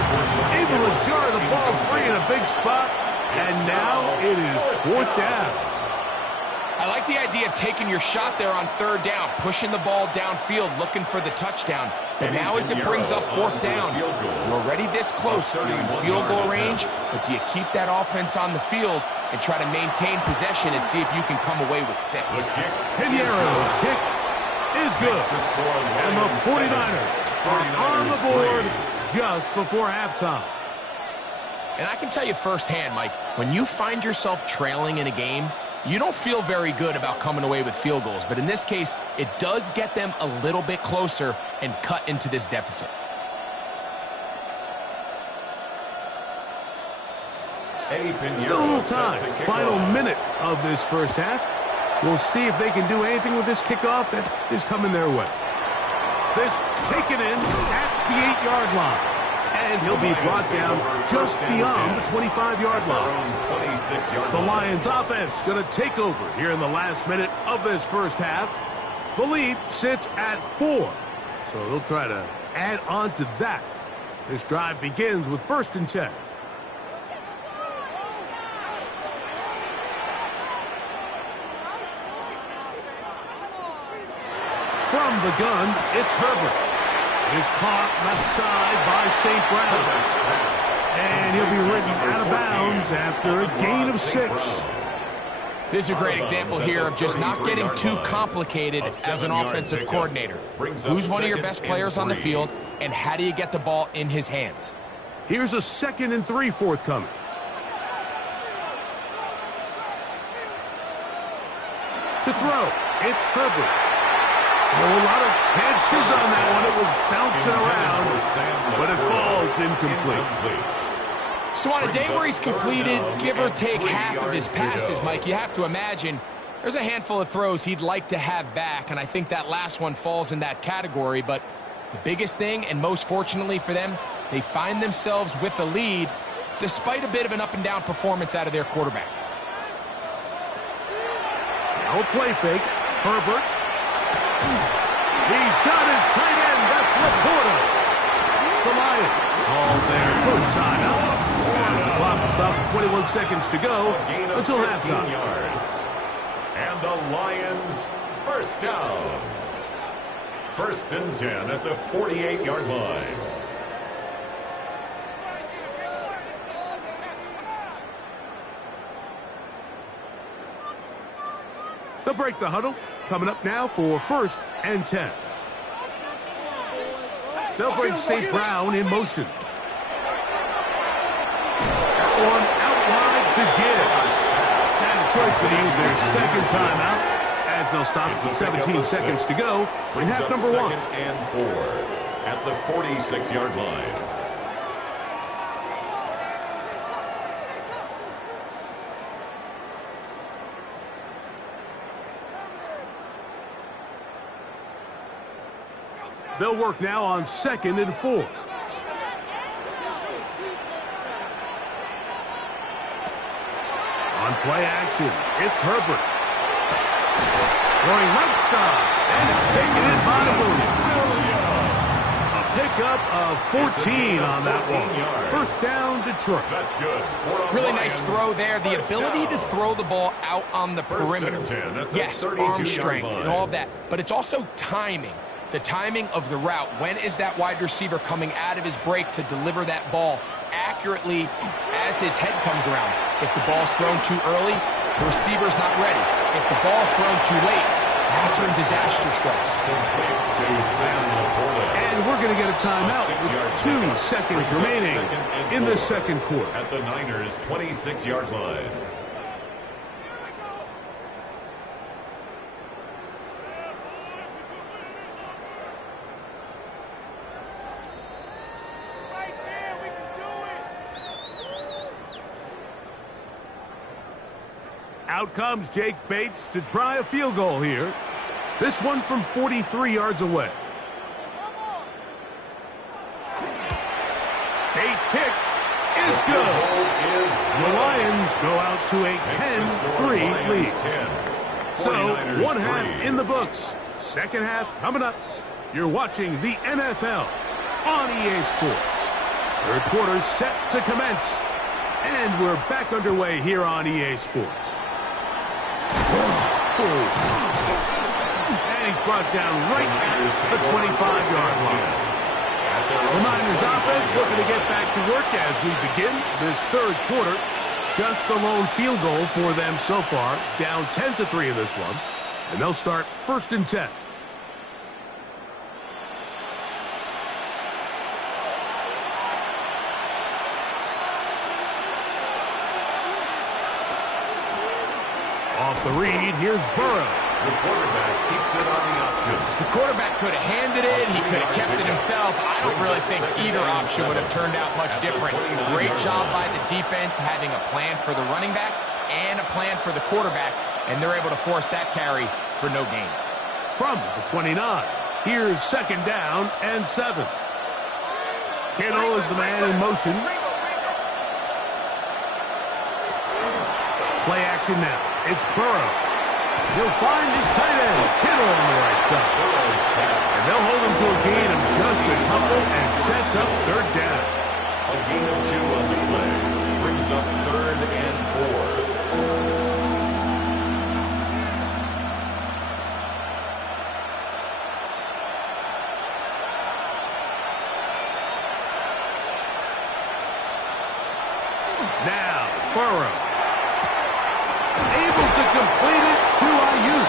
Able to jar the ball free in a big spot. And now it is 4th down. I like the idea of taking your shot there on 3rd down, pushing the ball downfield, looking for the touchdown. But now as it brings up 4th down, you're already this close. You're in field goal range, but do you keep that offense on the field and try to maintain possession and see if you can come away with 6? Pinero's kick is good. And the 49ers are on the board just before halftime. And I can tell you firsthand, Mike, when you find yourself trailing in a game, you don't feel very good about coming away with field goals. But in this case, it does get them a little bit closer and cut into this deficit. Still a little time. Final minute of this first half. We'll see if they can do anything with this kickoff that is coming their way. This taken in at the 8-yard line. And he'll be brought down just beyond the 25-yard line. The Lions offense going to take over here in the last minute of this first half. The lead sits at 4. So they'll try to add on to that. This drive begins with 1st and 10. From the gun, it's Herbert. Is caught left side by St. Brown. And he'll be ridden out of bounds after a gain of 6. This is a great example here of just not getting too complicated as an offensive coordinator. Who's one of your best players on the field, and how do you get the ball in his hands? Here's a 2nd and 3 forthcoming. To throw, it's Herbert. A lot of chances on that one. It was bouncing around, but it falls incomplete. So on a day where he's completed, give or take half of his passes, Mike, you have to imagine there's a handful of throws he'd like to have back, and I think that last one falls in that category. But the biggest thing, and most fortunately for them, they find themselves with a lead despite a bit of an up-and-down performance out of their quarterback. Now a play fake. Herbert. He's got his tight end. That's Laporta. The Lions call their first time out. As the clock will stop at 21 seconds to go until halftime. And the Lions first down. 1st and 10 at the 48-yard line. They'll break the huddle. Coming up now for 1st and 10. They'll bring St. Brown in motion. That one out wide to Gibbs. And Detroit's going to use their 2nd timeout as they'll stop with 17 seconds to go in half number 1. 2nd and 4 at the 46-yard line. They'll work now on 2nd and 4. On play action, it's Herbert. Going left side, and it's taken in by Williams. A pickup of 14 on that one. First down, Detroit. That's good. Really nice throw there. The ability to throw the ball out on the perimeter. Yes, arm strength and all of that. But it's also timing. The timing of the route. When is that wide receiver coming out of his break to deliver that ball accurately as his head comes around? If the ball's thrown too early, the receiver's not ready. If the ball's thrown too late, that's when disaster strikes. And we're going to get a timeout with 2 seconds remaining in the second quarter. At the Niners' 26-yard line. Out comes Jake Bates to try a field goal here. This one from 43 yards away. Bates' kick is good. The Lions go out to a 10-3 lead. So, one half in the books. Second half coming up. You're watching the NFL on EA Sports. Third quarter set to commence. And we're back underway here on EA Sports. And he's brought down right at the 25-yard line. The Niners offense looking to get back to work as we begin this third quarter. Just the lone field goal for them so far. Down 10-3 in this one. And they'll start 1st and 10. Off the read, here's Burrow. The quarterback keeps it on the option. The quarterback could have handed it. He could have kept it himself. I don't really think either option would have turned out much different. Great job by the defense having a plan for the running back and a plan for the quarterback, and they're able to force that carry for no gain. From the 29, here's 2nd down and 7. Kittle is the man in motion. Play action now. It's Burrow. He'll find his tight end, Kittle, on the right side. And they'll hold him to a gain of just a couple and sets up 3rd down. A gain of 2 on the play. Brings up 3rd and 4. Now, Burrow. Able to complete it to Ayuk.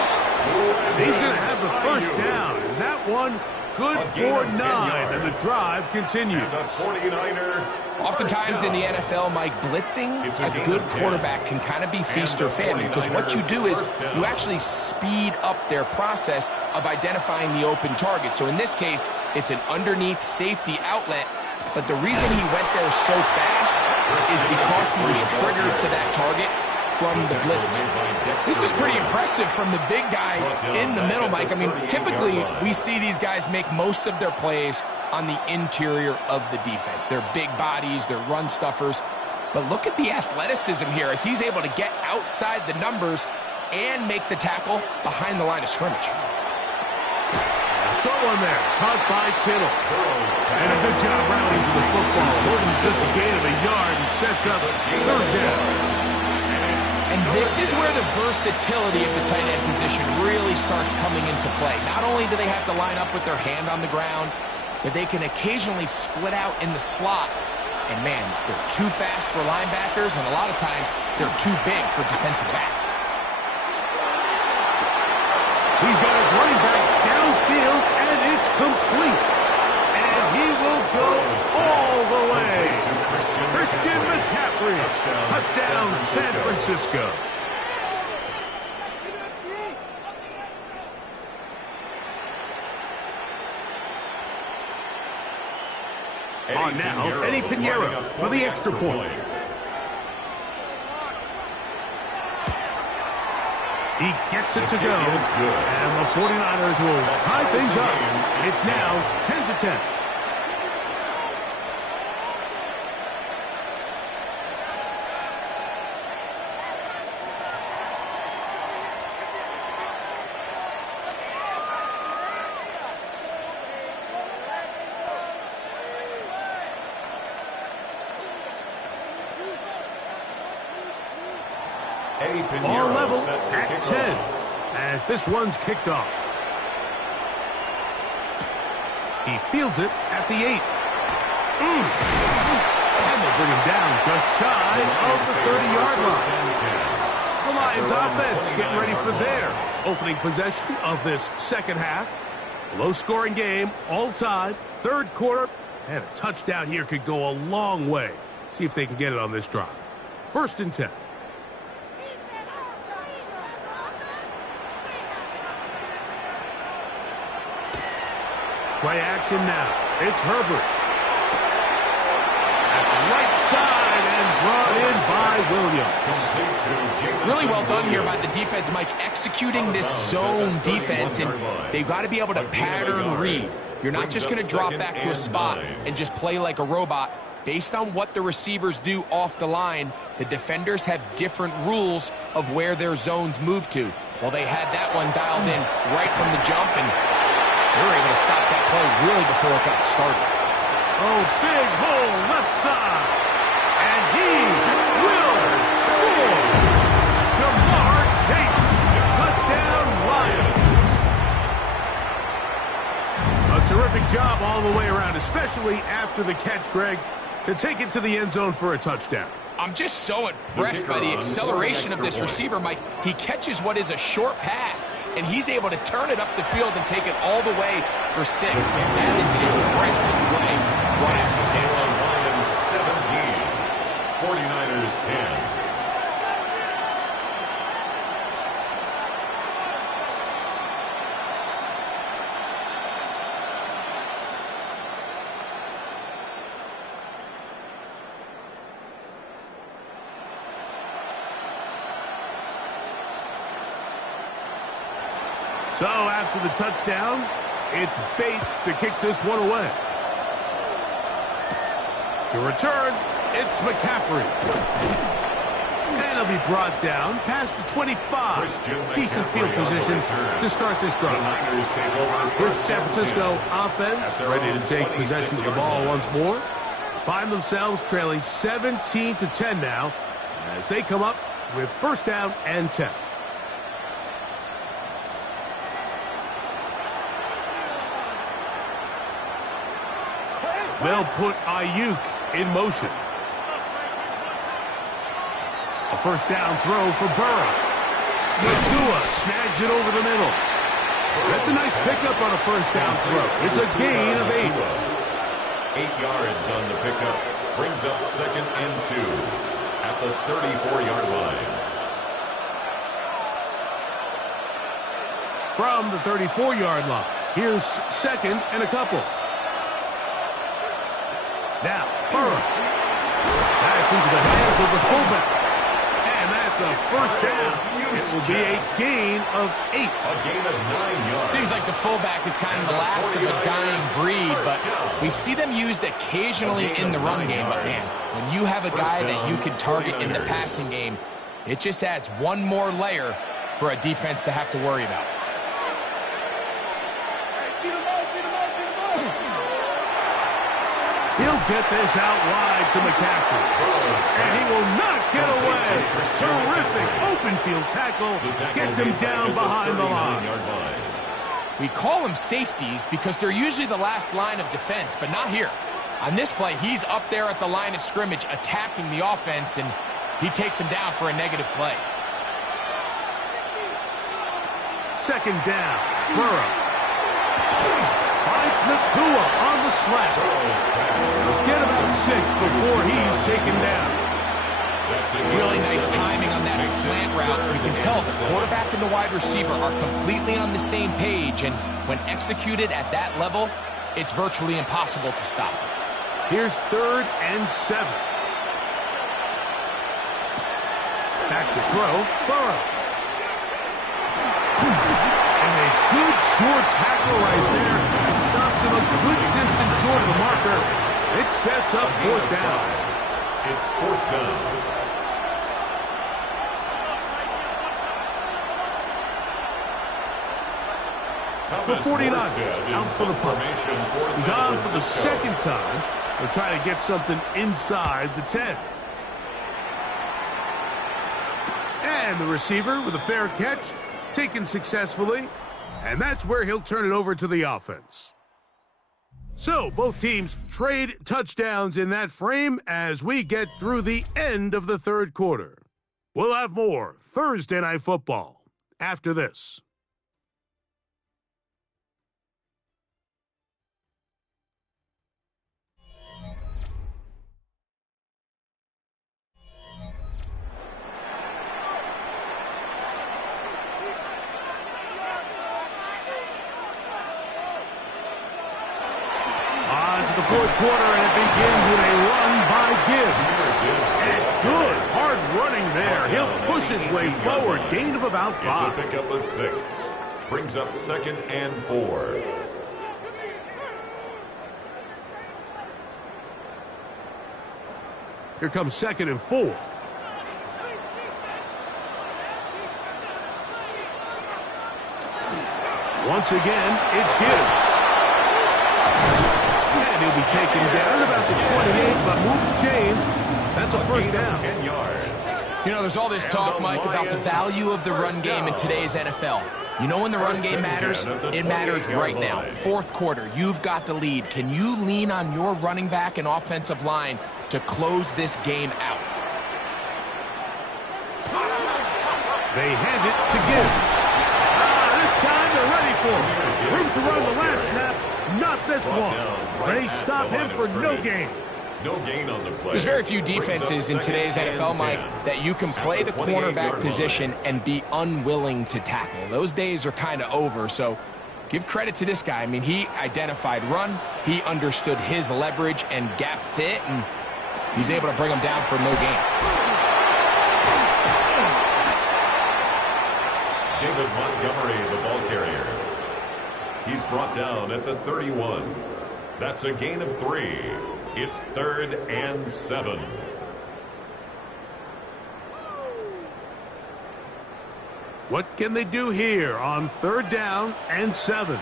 He's going to have the first down. And that one good for 9. And the drive continues. And the 49er. Oftentimes in the NFL, Mike, blitzing a good quarterback can kind of be feast or famine, because what you do is you actually speed up their process of identifying the open target. So in this case, it's an underneath safety outlet. But the reason he went there so fast is because he was triggered to that target from the blitz. This is pretty impressive from the big guy in the middle, Mike. I mean, typically we see these guys make most of their plays on the interior of the defense. They're big bodies, they're run stuffers. But look at the athleticism here as he's able to get outside the numbers and make the tackle behind the line of scrimmage. Short one there, caught by Kittle. And a good job rounding to the football. Holding just a gain of a yard and sets up 3rd down. And this is where the versatility of the tight end position really starts coming into play. Not only do they have to line up with their hand on the ground, but they can occasionally split out in the slot. And man, they're too fast for linebackers, and a lot of times they're too big for defensive backs. He's got his running back downfield, and it's complete. And he will go all the way. Christian McCaffrey. Touchdown, San Francisco. On now, Eddie Pinheiro for the extra point. He gets it to go. And the 49ers will tie things up. It's now 10-10. All level at 10 as this one's kicked off. He fields it at the 8. And they bring him down just shy of the 30-yard line. The Lions offense getting ready for their opening possession of this second half. Low-scoring game, all tied, third quarter, and a touchdown here could go a long way. See if they can get it on this drive. 1st and 10. Play action now. It's Herbert. That's right side and brought in by Williams. Really well done here by the defense, Mike, executing this zone defense, and they've got to be able to pattern read. You're not just going to drop back to a spot and just play like a robot. Based on what the receivers do off the line, the defenders have different rules of where their zones move to. Well, they had that one dialed in right from the jump, and they were able to stop that play really before it got started. Oh, big hole left side. And he will score. Jamar Chase. Touchdown Lions. A terrific job all the way around, especially after the catch, Greg, to take it to the end zone for a touchdown. I'm just so impressed by the acceleration of this receiver, Mike. He catches what is a short pass, and he's able to turn it up the field and take it all the way for 6. That is an impressive play. Lions 17, 49ers 10. So after the touchdown, it's Bates to kick this one away. To return, it's McCaffrey. And he'll be brought down past the 25. Decent field position to start this drive. Here's the San Francisco offense ready to take possession of the ball once more. Find themselves trailing 17-10 now as they come up with 1st down and 10. They'll put Ayuk in motion. A 1st down throw for Burrow. Nakua snags it over the middle. That's a nice pickup on a 1st down throw. It's a gain of 8. 8 yards on the pickup. Brings up 2nd and 2 at the 34-yard line. From the 34-yard line, here's 2nd and a couple. Now, Burrow. That's into the hands of the fullback. And that's a 1st down. It will be a gain of 8. A gain of 9 yards. Seems like the fullback is kind of the last of a dying breed, but we see them used occasionally in the run game. But, man, when you have a guy that you can target in the passing game, it just adds one more layer for a defense to have to worry about. He'll get this out wide to McCaffrey. And he will not get away. Terrific open field tackle. Gets him down behind the line. We call them safeties because they're usually the last line of defense, but not here. On this play, he's up there at the line of scrimmage attacking the offense, and he takes him down for a negative play. 2nd down. Burrow. Finds Nakua on the slant. Get about 6 before he's taken down. Really nice timing on that slant route. You can tell the quarterback and the wide receiver are completely on the same page, and when executed at that level, it's virtually impossible to stop. Here's 3rd and 7. Back to throw. Burrow. And a good short tackle right there. It stops him a good distance short of the marker. It sets up 4th down. It's 4th down. The 49ers out for the punt. He's on for the 2nd time. They're trying to get something inside the 10. And And the receiver with a fair catch, taken successfully. And that's where he'll turn it over to the offense. So, both teams trade touchdowns in that frame as we get through the end of the third quarter. We'll have more Thursday Night Football after this. The fourth quarter, and it begins with a run by Gibbs. And good, hard running there. He'll push his way forward. Gain of about 5. It's a pickup of 6. Brings up 2nd and 4. Here comes 2nd and 4. Once again, it's Gibbs. And he'll be taken down about the 28, but move the chains. That's a first down. 10 yards. You know, there's all this talk, Mike, about the value of the run game in today's NFL. You know when the run game matters? It matters right now. Fourth quarter, you've got the lead. Can you lean on your running back and offensive line to close this game out? They hand it to Gibbs. This time they're ready for him. Room to run the last snap. Not this one. They stop him for no gain. No gain on the play. There's very few defenses in today's NFL, Mike, that you can play the cornerback position and be unwilling to tackle. Those days are kind of over, so give credit to this guy. I mean, he identified run, he understood his leverage and gap fit, and he's able to bring him down for no gain. David Montgomery, the ball carrier. He's brought down at the 31. That's a gain of 3. It's 3rd and 7. What can they do here on 3rd down and 7?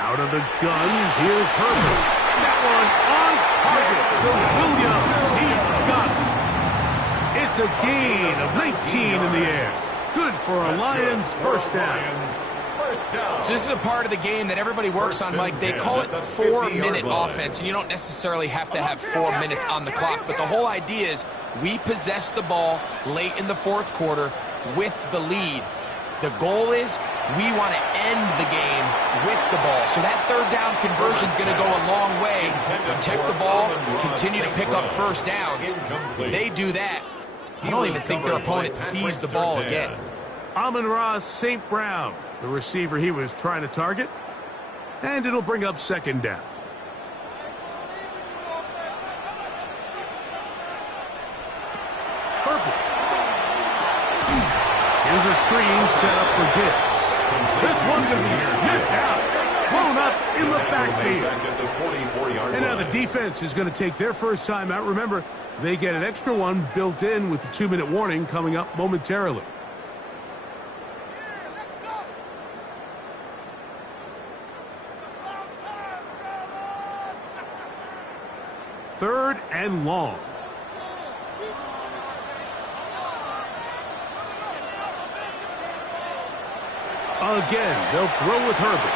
Out of the gun, here's Herbert. That one on target. So Williams, he's got it. It's a gain of 19 in the air. Good for a Lions first down. So this is a part of the game that everybody works on, Mike. They call it 4-minute offense, and you don't necessarily have to have 4 minutes on the clock, but the whole idea is we possess the ball late in the fourth quarter with the lead. The goal is we want to end the game with the ball. So that 3rd down conversion is going to go a long way. Protect the ball, continue to pick up first downs. If they do that, I don't even think their opponent sees the ball again. Amon-Ra St. Brown, the receiver he was trying to target. And it'll bring up 2nd down. Purple. Here's a screen set up for Gibbs. This one could be sniffed out. Blown up in the backfield. And now the defense is going to take their first time out. Remember, they get an extra one built in with the 2-minute warning coming up momentarily. Third and long. Again, they'll throw with Herbert.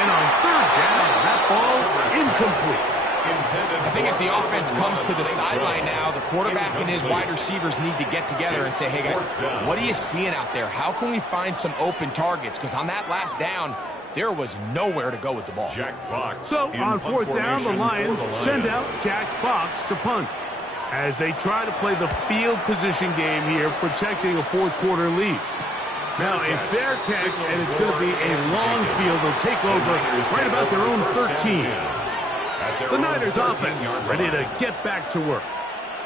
And on 3rd down, that ball incomplete. I think as the offense comes to the sideline now, the quarterback and his wide receivers need to get together and say, hey, guys, what are you seeing out there? How can we find some open targets? Because on that last down, there was nowhere to go with the ball. Jack Fox. So on 4th down, the Lions send out Jack Fox to punt as they try to play the field position game here, protecting a fourth quarter lead. Now, a fair catch, and it's going to be a long field. They'll take over right about their own 13. The Niners offense ready to get back to work.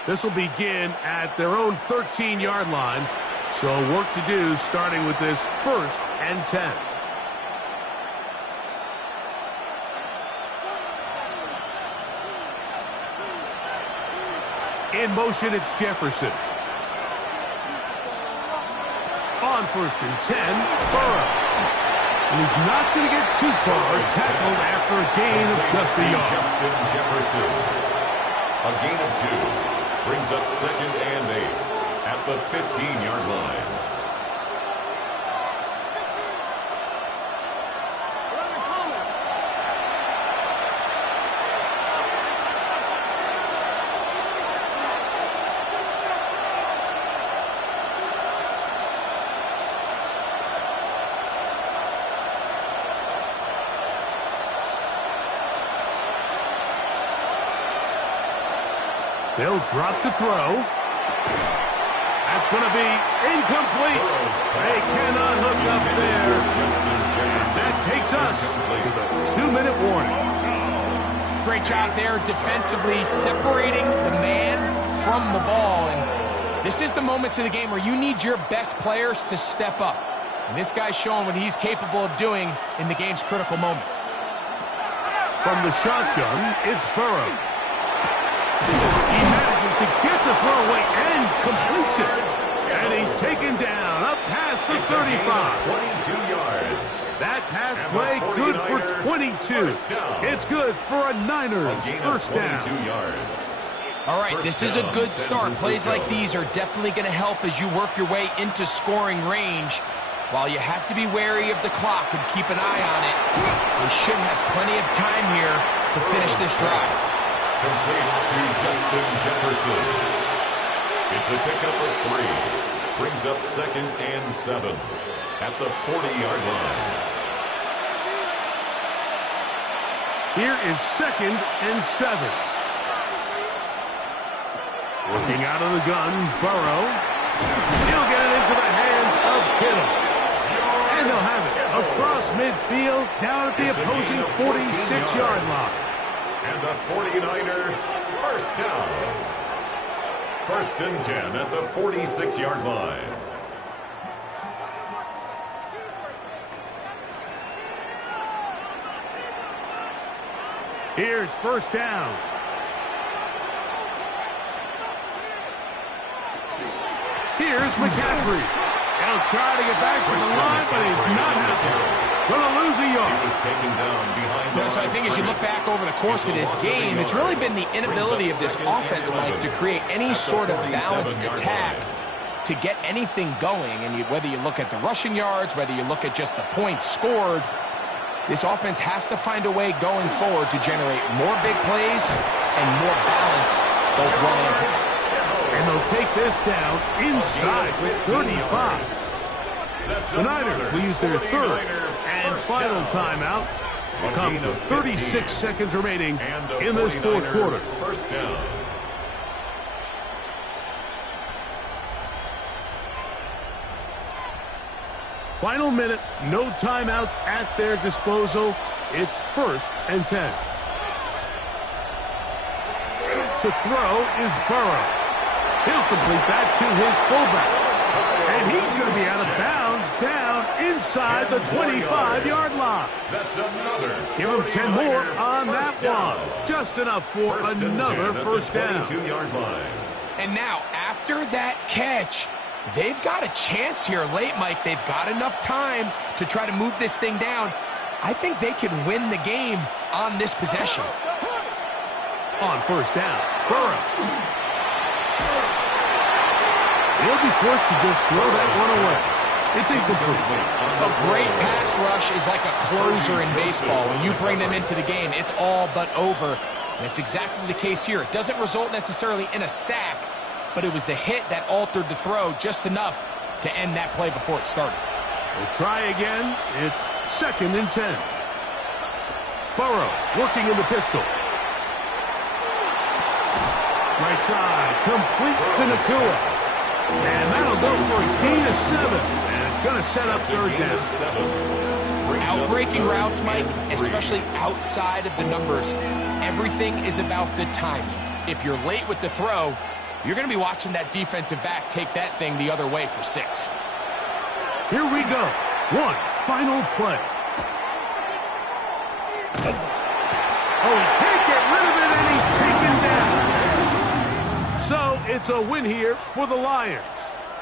This will begin at their own 13-yard line. So work to do starting with this 1st and 10. In motion, it's Jefferson. On 1st and 10, Burrow. And he's not going to get too far, tackled after a gain of just a yard. Justin Jefferson. A gain of 2 brings up 2nd and 8 at the 15-yard line. They'll drop to throw. That's going to be incomplete. They cannot hook up there. That takes us to the 2-minute warning. Great job there defensively, separating the man from the ball. And this is the moments of the game where you need your best players to step up. And this guy's showing what he's capable of doing in the game's critical moment. From the shotgun, it's Burrow. He manages to get the throw away and completes it. And he's taken down up past the 35. 22 yards. That pass play good for 22. It's good for a Niners first down. 22 yards. All right, this is a good start. Plays like these are definitely going to help as you work your way into scoring range. While you have to be wary of the clock and keep an eye on it, they should have plenty of time here to finish this drive. Complete to Justin Jefferson. It's a pickup of 3. Brings up 2nd and 7 at the 40-yard line. Here is 2nd and 7. Working out of the gun, Burrow. He'll get it into the hands of Kittle. And they'll have it across midfield down at the opposing 46-yard line. And the 49er first down. 1st and 10 at the 46-yard line. Here's first down. Here's McCaffrey. He'll try to get back to the line, but he's not happening. Going to lose a yard. He was taken down behind the So I think as you look back over the course of this game, it's really been the inability of this offense, Mike, to create any sort of balanced attack to get anything going. And whether you look at the rushing yards, whether you look at just the points scored, this offense has to find a way going forward to generate more big plays and more balance, both run and pass. And they'll take this down inside the 35. The Niners will use their 3rd and final timeout. It comes with 36 seconds remaining in this 4th quarter. First down. Final minute, no timeouts at their disposal. It's 1st and 10. To throw is Burrow. He'll complete that to his fullback. And he's going to be out of bounds down inside the 25-yard line. That's another. Give him 10 more on that one. Just enough for another first down. 22-yard line. And now, after that catch, they've got a chance here late, Mike. They've got enough time to try to move this thing down. I think they can win the game on this possession. On first down, Burrow. He'll be forced to just throw that one away. It's incomplete. A great pass rush is like a closer in baseball. When you bring them into the game, it's all but over. And it's exactly the case here. It doesn't result necessarily in a sack, but it was the hit that altered the throw just enough to end that play before it started. We'll try again. It's 2nd and 10. Burrow working in the pistol. Right side, complete to Nakua. And that'll go for a gain of 7. And it's going to set up 3rd down. Outbreaking routes, Mike, especially outside of the numbers, everything is about the timing. If you're late with the throw, you're going to be watching that defensive back take that thing the other way for 6. Here we go. One final play. Oh, he can't get rid of it, and he's taken down. So it's a win here for the Lions.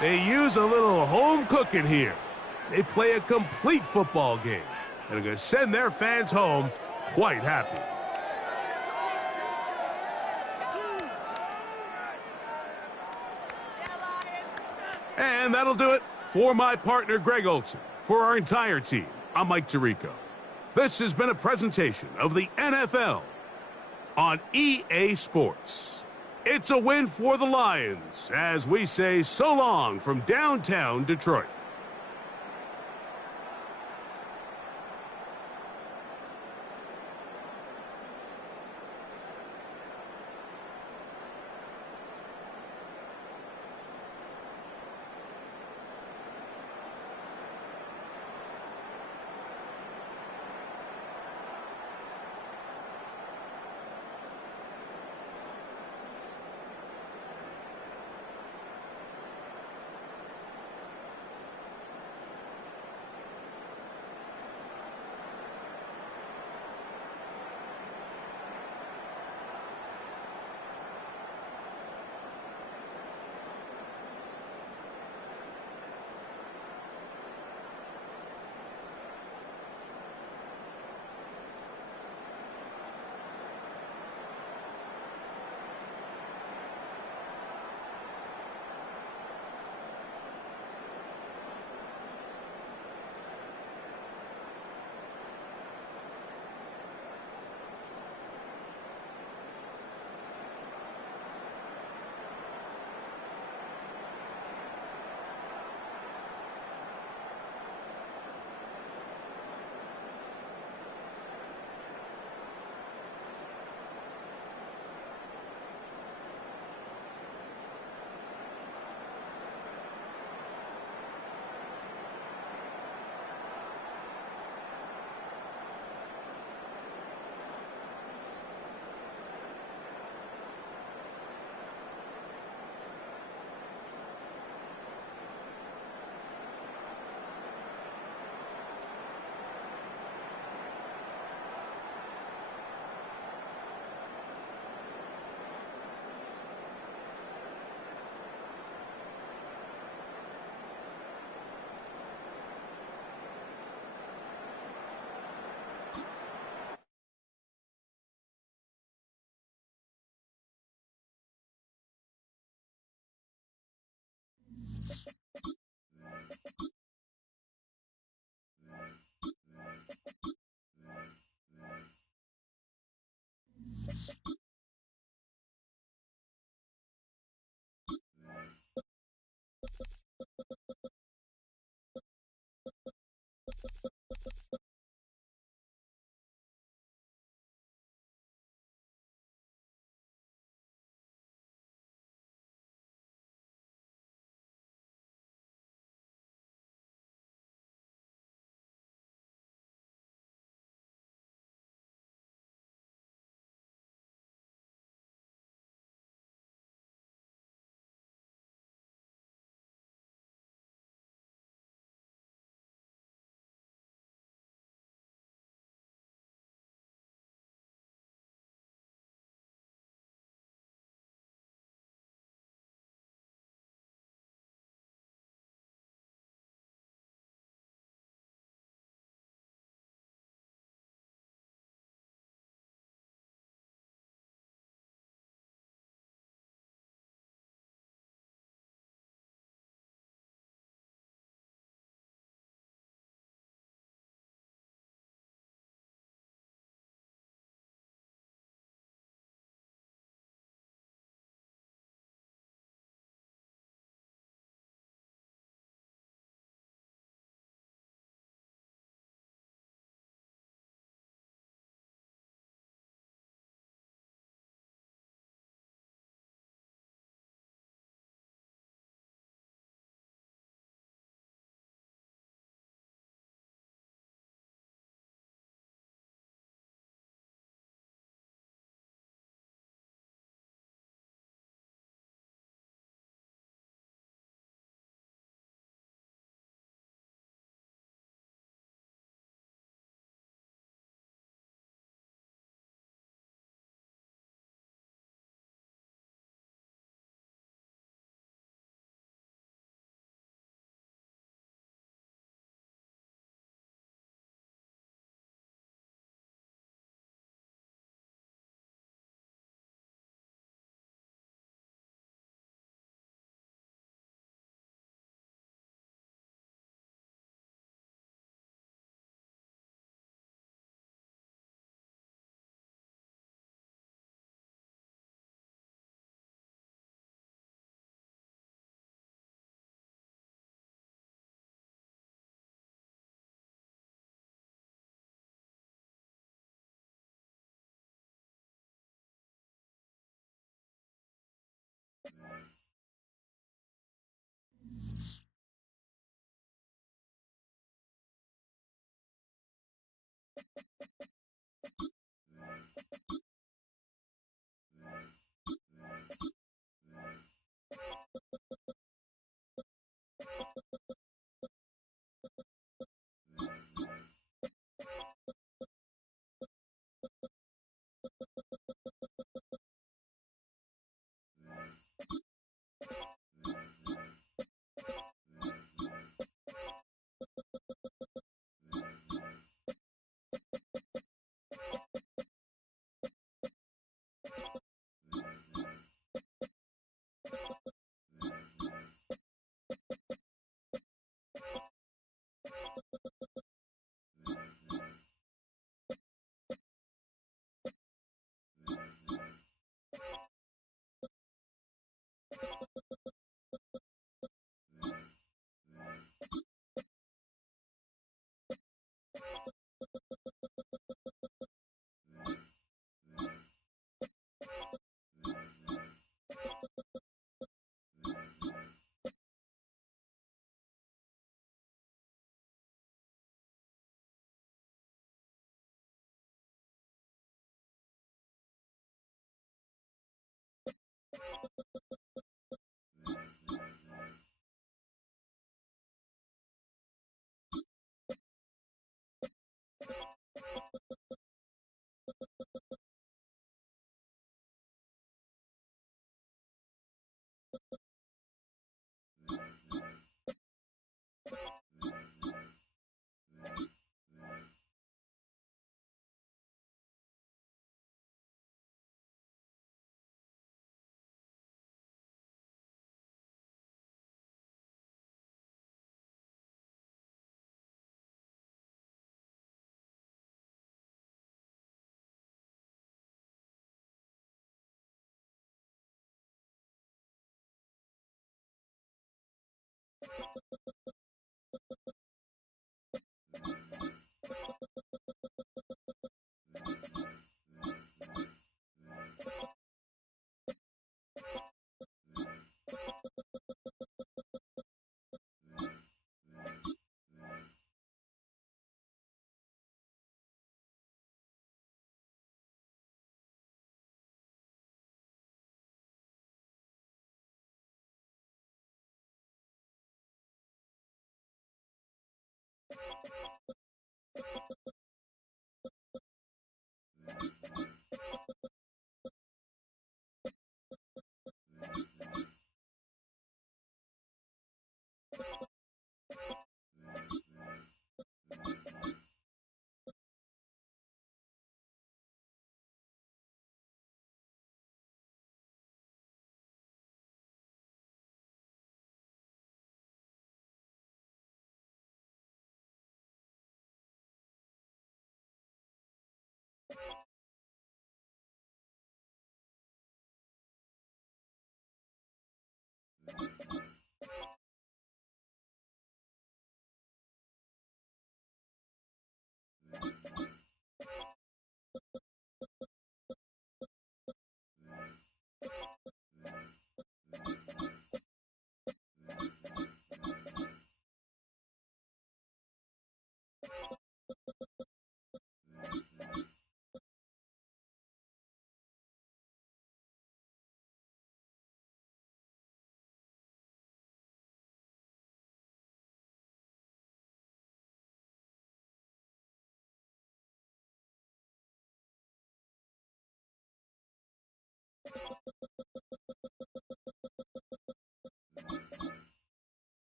They use a little home cooking here. They play a complete football game and are going to send their fans home quite happy. And that'll do it for my partner, Greg Olson. For our entire team, I'm Mike Tirico. This has been a presentation of the NFL on EA Sports. It's a win for the Lions as we say so long from downtown Detroit.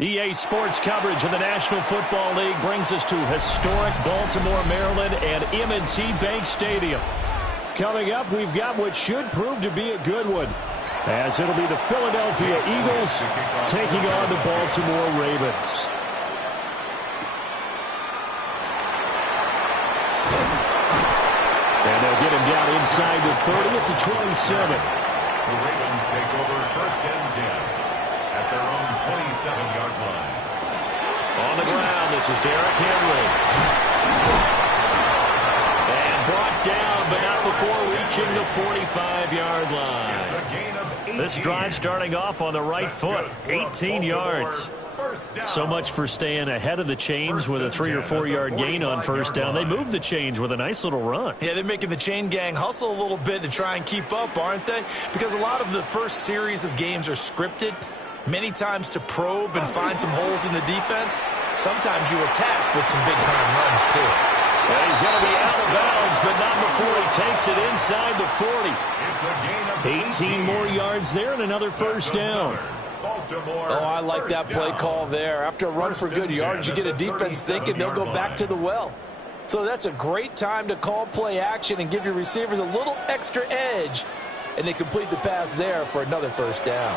EA Sports coverage of the National Football League brings us to historic Baltimore, Maryland and M&T Bank Stadium. Coming up, we've got what should prove to be a good one, as it'll be the Philadelphia Eagles taking on the Baltimore Ravens. And they'll get him down inside the 30 at the 27. The Ravens take over 1st and 10. At their own 27-yard line. On the ground, this is Derrick Henry. And brought down, but not before reaching the 45-yard line. It's a gain of 18. This drive starting off on the right foot, 18 yards. So much for staying ahead of the chains with a 3 or 4 yard gain on first down. They moved the chains with a nice little run. Yeah, they're making the chain gang hustle a little bit to try and keep up, aren't they? Because a lot of the first series of games are scripted. Many times to probe and find some holes in the defense. Sometimes you attack with some big-time runs, too. Well, he's going to be out of bounds, but not before he takes it inside the 40. It's a gain of 18 more yards there and another first down. Baltimore. Oh, I like that play call there. After a run for good yards, you get a defense thinking they'll go back to the well. So that's a great time to call play action and give your receivers a little extra edge. And they complete the pass there for another first down.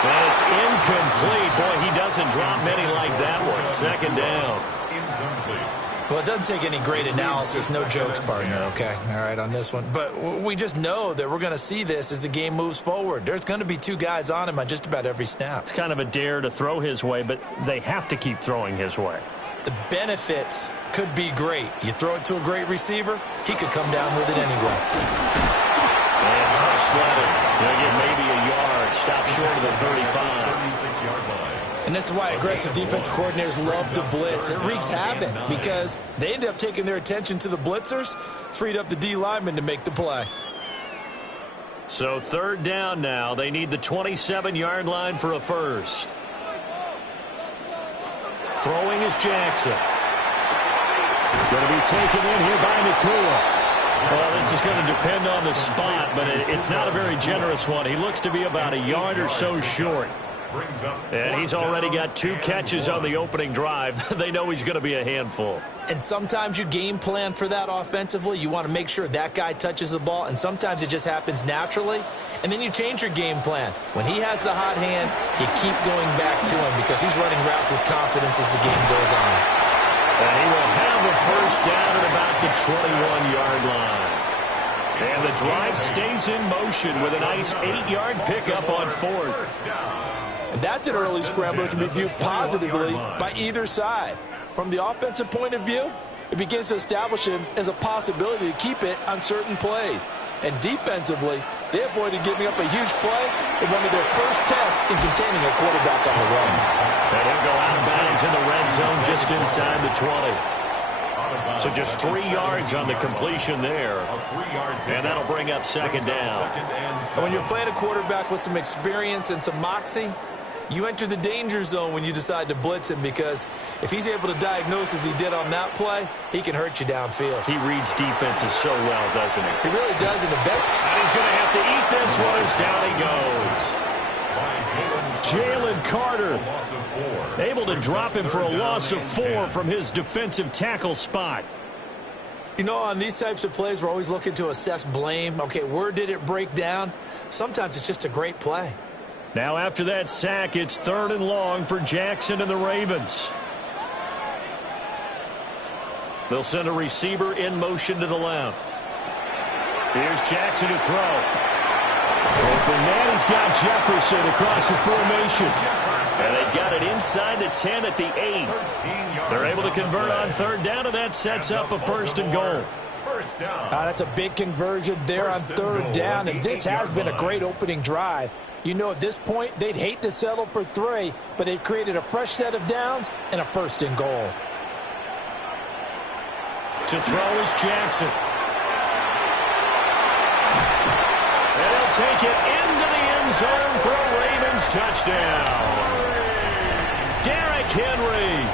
And it's incomplete. Boy, he doesn't drop many like that one. 2nd down. Incomplete. Well, it doesn't take any great analysis. No jokes, partner, okay? All right, on this one. But we just know that we're going to see this as the game moves forward. There's going to be 2 guys on him on just about every snap. It's kind of a dare to throw his way, but they have to keep throwing his way. The benefits could be great. You throw it to a great receiver, he could come down with it anyway. And tough sledding. He'll get maybe a yard. Stop short of the 35. 36-yard line. And this is why aggressive defensive coordinators love to blitz. It wreaks havoc because they end up taking their attention to the blitzers, freed up the D lineman to make the play. So 3rd down now. They need the 27-yard line for a first. Throwing is Jackson. Going to be taken in here by Nakua. Well, this is going to depend on the spot, but it's not a very generous one. He looks to be about a yard or so short. And he's already got 2 catches on the opening drive. They know he's going to be a handful. And sometimes you game plan for that offensively. You want to make sure that guy touches the ball, and sometimes it just happens naturally. And then you change your game plan. When he has the hot hand, you keep going back to him because he's running routes with confidence as the game goes on. And he will have a first down at about the 21-yard line. And the drive stays in motion with a nice 8-yard pickup on 4th. And that's an early scramble that can be viewed positively by either side. From the offensive point of view, it begins to establish him as a possibility to keep it on certain plays. And defensively, they avoided giving up a huge play in one of their first tests in containing a quarterback on the run. And he'll go out of bounds in the red zone just inside the 20. So just 3 yards on the completion there. And that'll bring up 2nd down. And when you're playing a quarterback with some experience and some moxie, you enter the danger zone when you decide to blitz him, because if he's able to diagnose as he did on that play, he can hurt you downfield. He reads defenses so well, doesn't he? He really does in the bet. And he's going to have to eat this one as down he goes. Jalen Carter able to drop him for a loss of 4 from his defensive tackle spot. You know, on these types of plays, we're always looking to assess blame. Okay, where did it break down? Sometimes it's just a great play. Now after that sack, it's 3rd and long for Jackson and the Ravens. They'll send a receiver in motion to the left. Here's Jackson to throw. Open man, he's got Jefferson across the formation. And they've got it inside the 10 at the 8. They're able to convert on third down, and that sets up a first and goal. That's a big conversion there on third down, and this has been a great opening drive. You know, at this point, they'd hate to settle for 3, but they've created a fresh set of downs and a first and goal. To throw is Jackson. And he'll take it into the end zone for a Ravens touchdown. Derrick Henry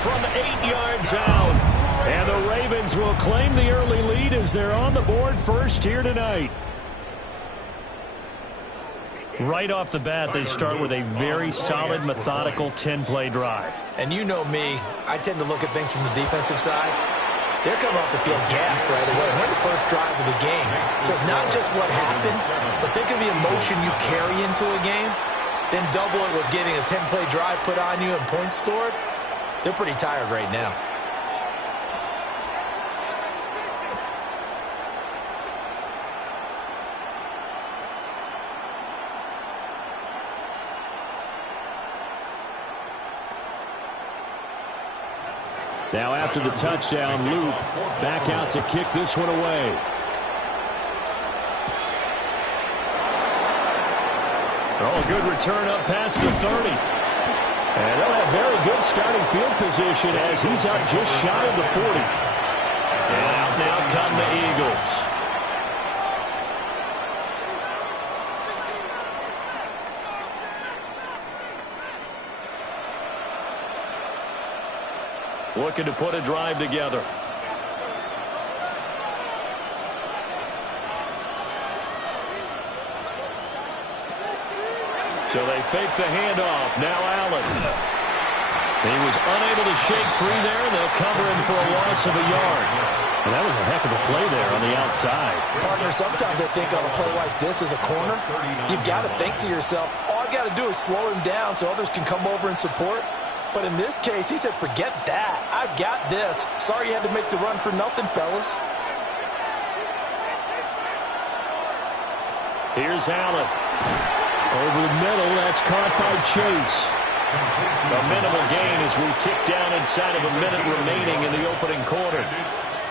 from 8 yards out. And the Ravens will claim the early lead as they're on the board first here tonight. Right off the bat, they start with a very solid, methodical 10-play drive. And you know me, I tend to look at things from the defensive side. They're coming off the field gassed right away. We're the first drive of the game. So it's not just what happened, but think of the emotion you carry into a game. Then double it with getting a 10-play drive put on you and points scored. They're pretty tired right now. Now after the touchdown, Luke back out to kick this one away. Oh, good return up past the 30. And they'll have very good starting field position as he's up just shy of the 40. And out now come the Eagles. Looking to put a drive together. So they fake the handoff. Now Allen. He was unable to shake free there. They'll cover him for a loss of a yard. Well, that was a heck of a play there on the outside. Partner, sometimes I think on a play like this as a corner, you've got to think to yourself, all I got to do is slow him down so others can come over and support. But in this case, he said, forget that. I've got this. Sorry you had to make the run for nothing, fellas. Here's Allen. Over the middle, that's caught by Chase. A minimal gain as we tick down inside of a minute remaining in the opening quarter.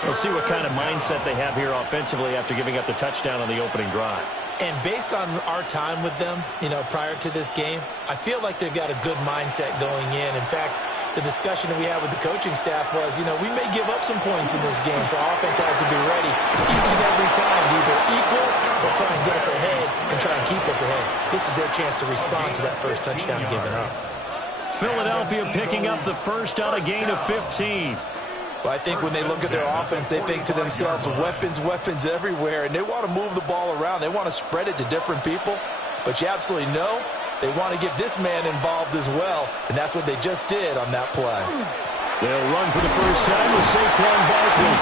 We'll see what kind of mindset they have here offensively after giving up the touchdown on the opening drive. And based on our time with them, you know, prior to this game, I feel like they've got a good mindset going in. In fact, the discussion that we had with the coaching staff was, you know, we may give up some points in this game, so offense has to be ready each and every time to either equal or try and get us ahead and try and keep us ahead. This is their chance to respond to that first touchdown given up. Philadelphia picking up the first on a gain of 15. Well, I think when they look at their offense, they think to themselves, weapons, weapons everywhere, and they want to move the ball around. They want to spread it to different people, but you absolutely know they want to get this man involved as well, and that's what they just did on that play. They'll run for the first time with Saquon Barkley.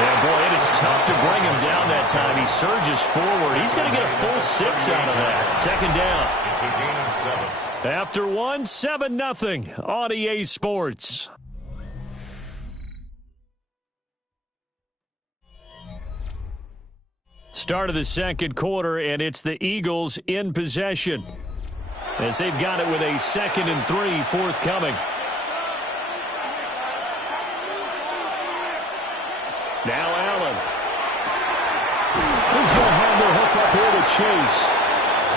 Yeah, boy, it is tough to bring him down that time. He surges forward. He's going to get a full 6 out of that. Second down. It's a gain of 7. After 1, 7-0 on EA Sports. Start of the second quarter, and it's the Eagles in possession as they've got it with a 2nd and 3 forthcoming. Now Allen. He's going to have the hook up here to Chase.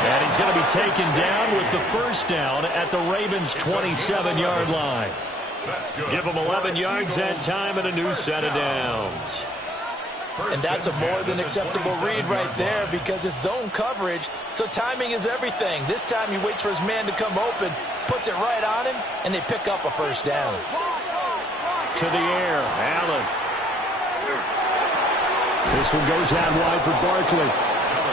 And he's going to be taken down with the first down at the Ravens' 27-yard line. Give them 11 yards that time and a new set of downs. And that's a more than acceptable read right there because it's zone coverage, so timing is everything. This time he waits for his man to come open, puts it right on him, and they pick up a first down. To the air, Allen. This one goes out wide for Barkley.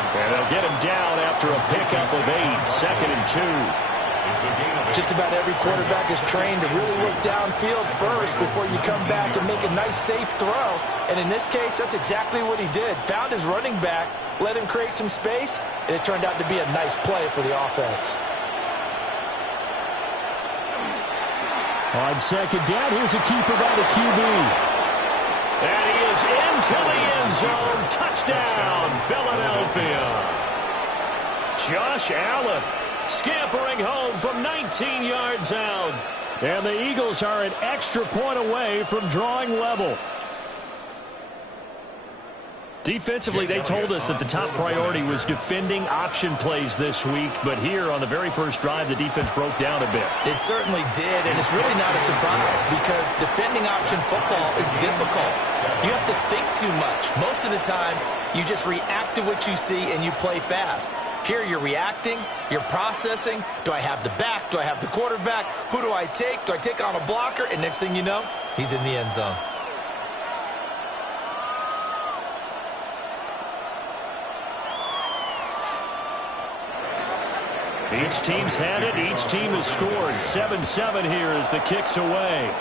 And they'll get him down after a pickup of 8, 2nd and 2. Just about every quarterback is trained to really look downfield first before you come back and make a nice, safe throw. And in this case, that's exactly what he did. Found his running back, let him create some space, and it turned out to be a nice play for the offense. On second down, here's a keeper by the QB. And he is into the end zone. Touchdown. Touchdown, Philadelphia. Josh Allen scampering home from 19 yards out. And the Eagles are an extra point away from drawing level. Defensively, they told us that the top priority was defending option plays this week. But here on the very first drive, the defense broke down a bit. It certainly did, and it's really not a surprise because defending option football is difficult. You have to think too much. Most of the time, you just react to what you see and you play fast. Here you're reacting, you're processing. Do I have the back? Do I have the quarterback? Who do I take? Do I take on a blocker? And next thing you know, he's in the end zone. Each team's had it. Each team has scored. 7-7 here as the kick's away.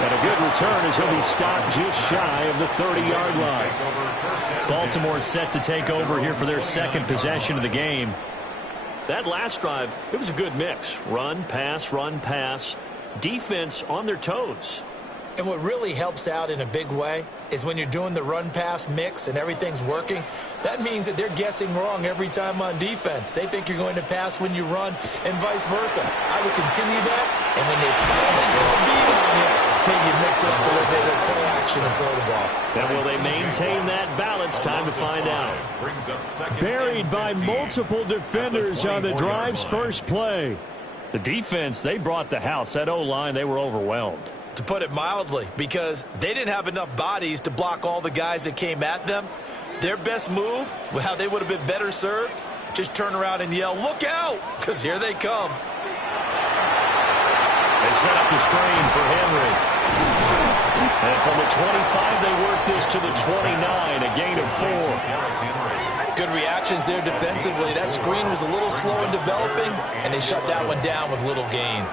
And a good return as he'll be stopped just shy of the 30-yard line. Baltimore set to take over here for their second possession of the game. That last drive, it was a good mix. Run, pass, defense on their toes. And what really helps out in a big way is when you're doing the run-pass mix and everything's working, that means that they're guessing wrong every time on defense. They think you're going to pass when you run and vice versa. I would continue that, and when they pile the drill beat on you, maybe mix it up a little bit with play action and throw the ball. And will they maintain that balance? Time to find out. Buried by multiple defenders on the drive's first play. The defense, they brought the house. That O-line, they were overwhelmed. To put it mildly, because they didn't have enough bodies to block all the guys that came at them. Their best move, how they would have been better served, just turn around and yell, "Look out!" because here they come. They set up the screen for Henry. And from the 25, they work this to the 29, a gain of 4. Good reactions there defensively. That screen was a little slow in developing, and they shut that one down with little gain.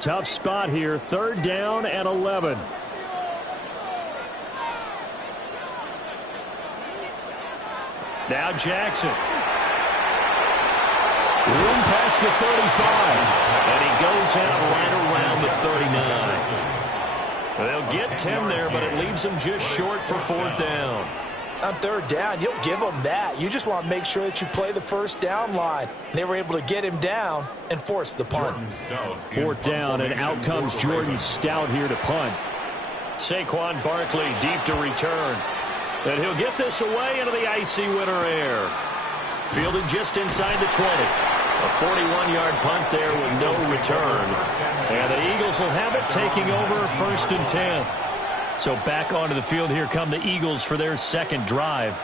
Tough spot here, 3rd down and 11. Now Jackson. Room past the 35. And he goes out right around the 39. They'll get 10 there, but it leaves them just short for 4th down. On 3rd down, you'll give them that. You just want to make sure that you play the first down line. They were able to get him down and force the punt. 4th down, and out comes Jordan Stout here to punt. Saquon Barkley deep to return. And he'll get this away into the icy winter air. Fielded just inside the 20. A 41-yard punt there with no return. And the Eagles will have it, taking over 1st and 10. So back onto the field here come the Eagles for their second drive.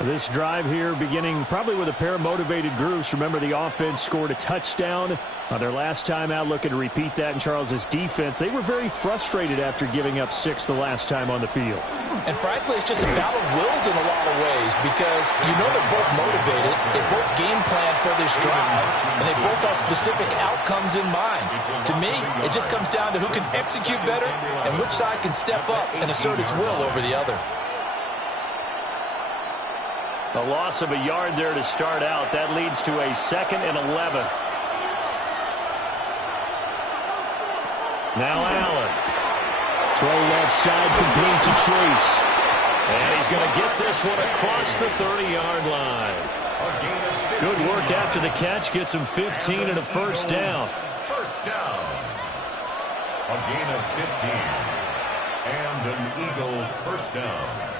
This drive here beginning probably with a pair of motivated groups. Remember, the offense scored a touchdown on their last time out, looking to repeat that in Charles's defense. They were very frustrated after giving up 6 the last time on the field. And frankly, it's just a battle of wills in a lot of ways because you know they're both motivated. They both game plan for this drive, and they both have specific outcomes in mind. To me, it just comes down to who can execute better and which side can step up and assert its will over the other. A loss of a yard there to start out. That leads to a 2nd and 11. Now Allen. Throw left side complete to Chase. And he's going to get this one across the 30-yard line. Good work after the catch. Gets him 15 and a 1st down. First down. A gain of 15. And an Eagle 1st down.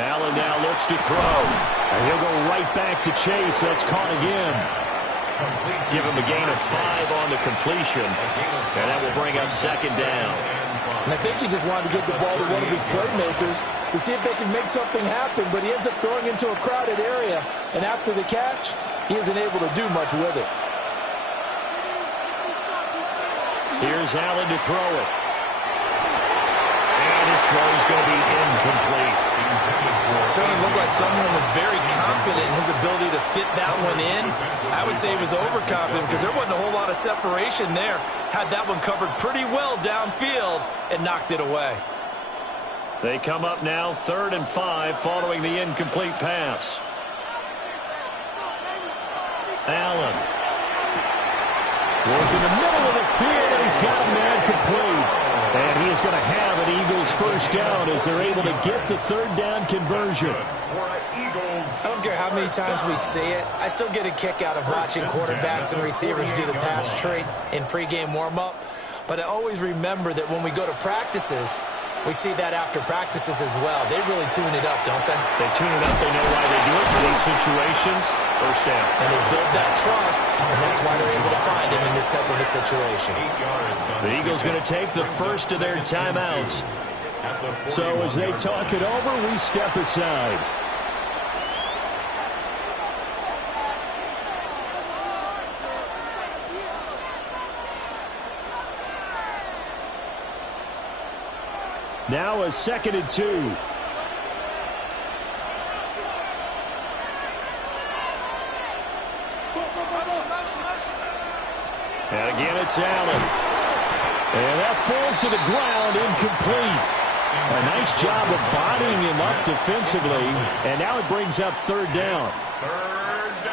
Allen now looks to throw. And he'll go right back to Chase. That's caught again. Give him a gain of 5 on the completion. And that will bring up 2nd down. And I think he just wanted to get the ball to one of his playmakers to see if they can make something happen, but he ends up throwing into a crowded area. And after the catch, he isn't able to do much with it. Here's Allen to throw it. And and his throw is going to be incomplete. Certainly looked like someone was very confident in his ability to fit that one in. I would say he was overconfident because there wasn't a whole lot of separation there. Had that one covered pretty well downfield and knocked it away. They come up now 3rd and 5 following the incomplete pass. Allen. Working the middle of the field, and he's got a man complete. And he is going to have an Eagles first down as they're able to get the 3rd down conversion. I don't care how many times we see it. I still get a kick out of watching quarterbacks and receivers do the pass tree in pregame warm-up. But I always remember that when we go to practices, we see that after practices as well. They really tune it up, don't they? They tune it up. They know why they do it for these situations. First down. And they build that trust, and that's why they're able to find him in this type of a situation. The Eagles going to take the first of their timeouts. So as they talk it over, we step aside. Now a 2nd and 2. And again, it's Allen. And that falls to the ground, incomplete. A nice job of bodying him up defensively. And now it brings up 3rd down.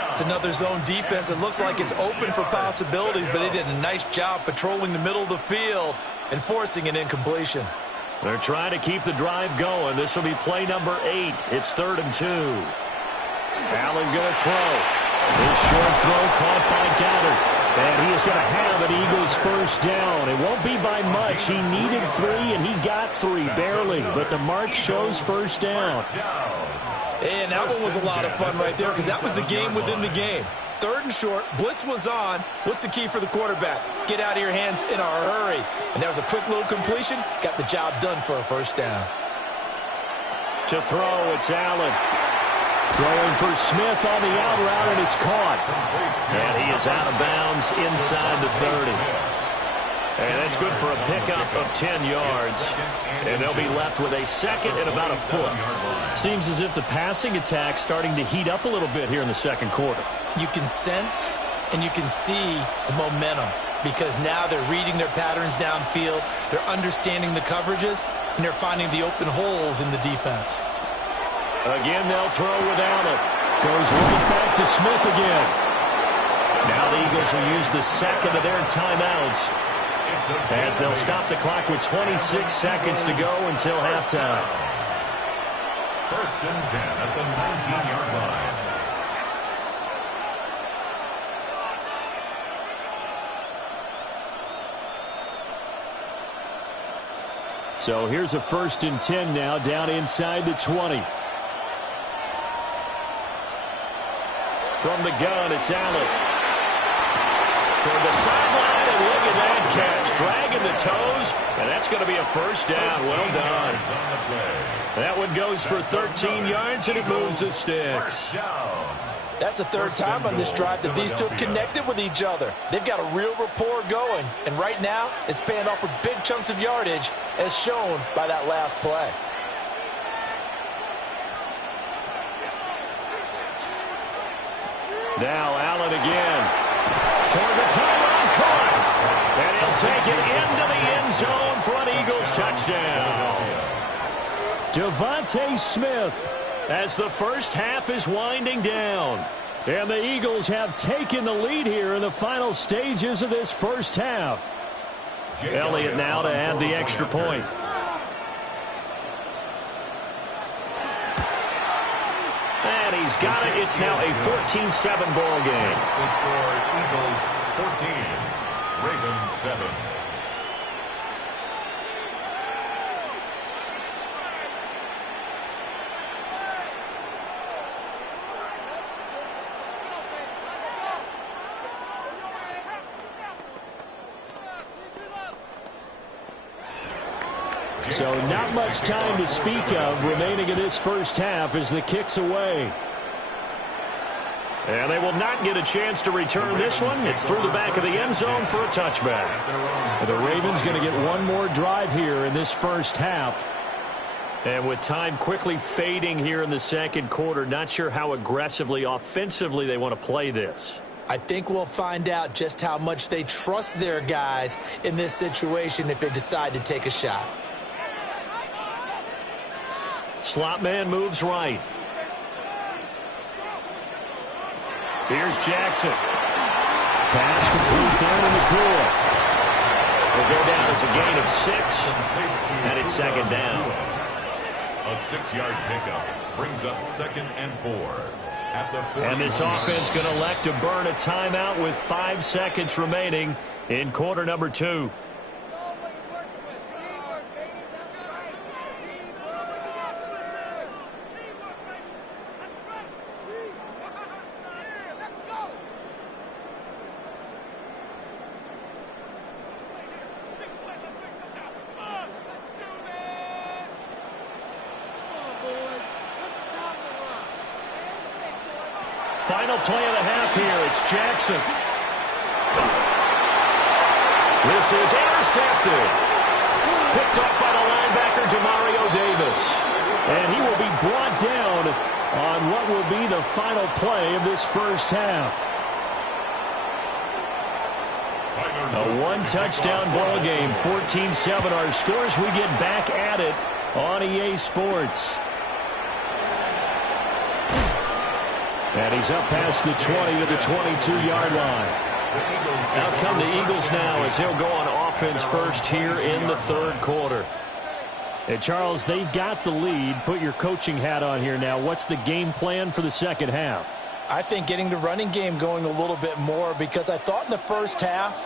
It's another zone defense. It looks like it's open for possibilities, but they did a nice job patrolling the middle of the field and forcing an incompletion. They're trying to keep the drive going. This will be play number 8. It's 3rd and 2. Allen going to throw. His short throw caught by Goddard. And he is going to have an Eagles first down. It won't be by much. He needed 3, and he got 3, barely. But the mark shows first down. And that one was a lot of fun right there because that was the game within the game. 3rd and short, blitz was on. What's the key for the quarterback? Get out of your hands in a hurry. And that was a quick little completion. Got the job done for a first down. To throw, it's Allen. Throwing for Smith on the out route, and it's caught. And he is out of bounds inside the 30. And that's good for a pickup of 10 yards. And they'll be left with a 2nd and about a foot. Seems as if the passing attack's starting to heat up a little bit here in the 2nd quarter. You can sense and you can see the momentum because now they're reading their patterns downfield, they're understanding the coverages, and they're finding the open holes in the defense. Again, they'll throw with Allen. Goes right back to Smith again. Now the Eagles will use the 2nd of their timeouts as they'll stop the clock with 26 seconds to go until halftime. 1st and 10 at the 19-yard line. So here's a 1st and 10 now down inside the 20. From the gun, it's Allen. Toward the sideline, and look at that catch. Dragging the toes, and that's going to be a first down. Well done. That one goes for 13 yards, and it moves the sticks. That's the 3rd time on this drive that these two have connected with each other. They've got a real rapport going, and right now it's paying off with big chunks of yardage as shown by that last play. Now Allen again. Toward the pylon, caught. And he'll take it into the end zone for an Eagles touchdown. Devontae Smith as the first half is winding down. And the Eagles have taken the lead here in the final stages of this first half. Elliott now to add the extra point. And he's got it. It's now a 14-7 ball game. The score, Eagles 14, Ravens 7. So not much time to speak of remaining in this first half as the kick's away. And they will not get a chance to return this one. It's through the back of the end zone for a touchback. The Ravens going to get one more drive here in this first half. And with time quickly fading here in the second quarter, not sure how aggressively, offensively they want to play this. I think we'll find out just how much they trust their guys in this situation if they decide to take a shot. Slot man moves right. Here's Jackson. Pass complete down in the cooler. Will go down as a gain of 6, and it's second down. A 6-yard pickup brings up 2nd and 4. And this offense going to elect to burn a timeout with 5 seconds remaining in quarter number 2. Final play of the half here. It's Jackson. This is intercepted. Picked up by the linebacker, Demario Davis. And he will be brought down on what will be the final play of this first half. A one-touchdown ball game, 14-7 our scores. We get back at it on EA Sports. And he's up past the 20 to the 22-yard line. Out come the Eagles now as they'll go on offense first here in the third quarter. Hey, Charles, they've got the lead. Put your coaching hat on here now. What's the game plan for the second half? I think getting the running game going a little bit more, because I thought in the first half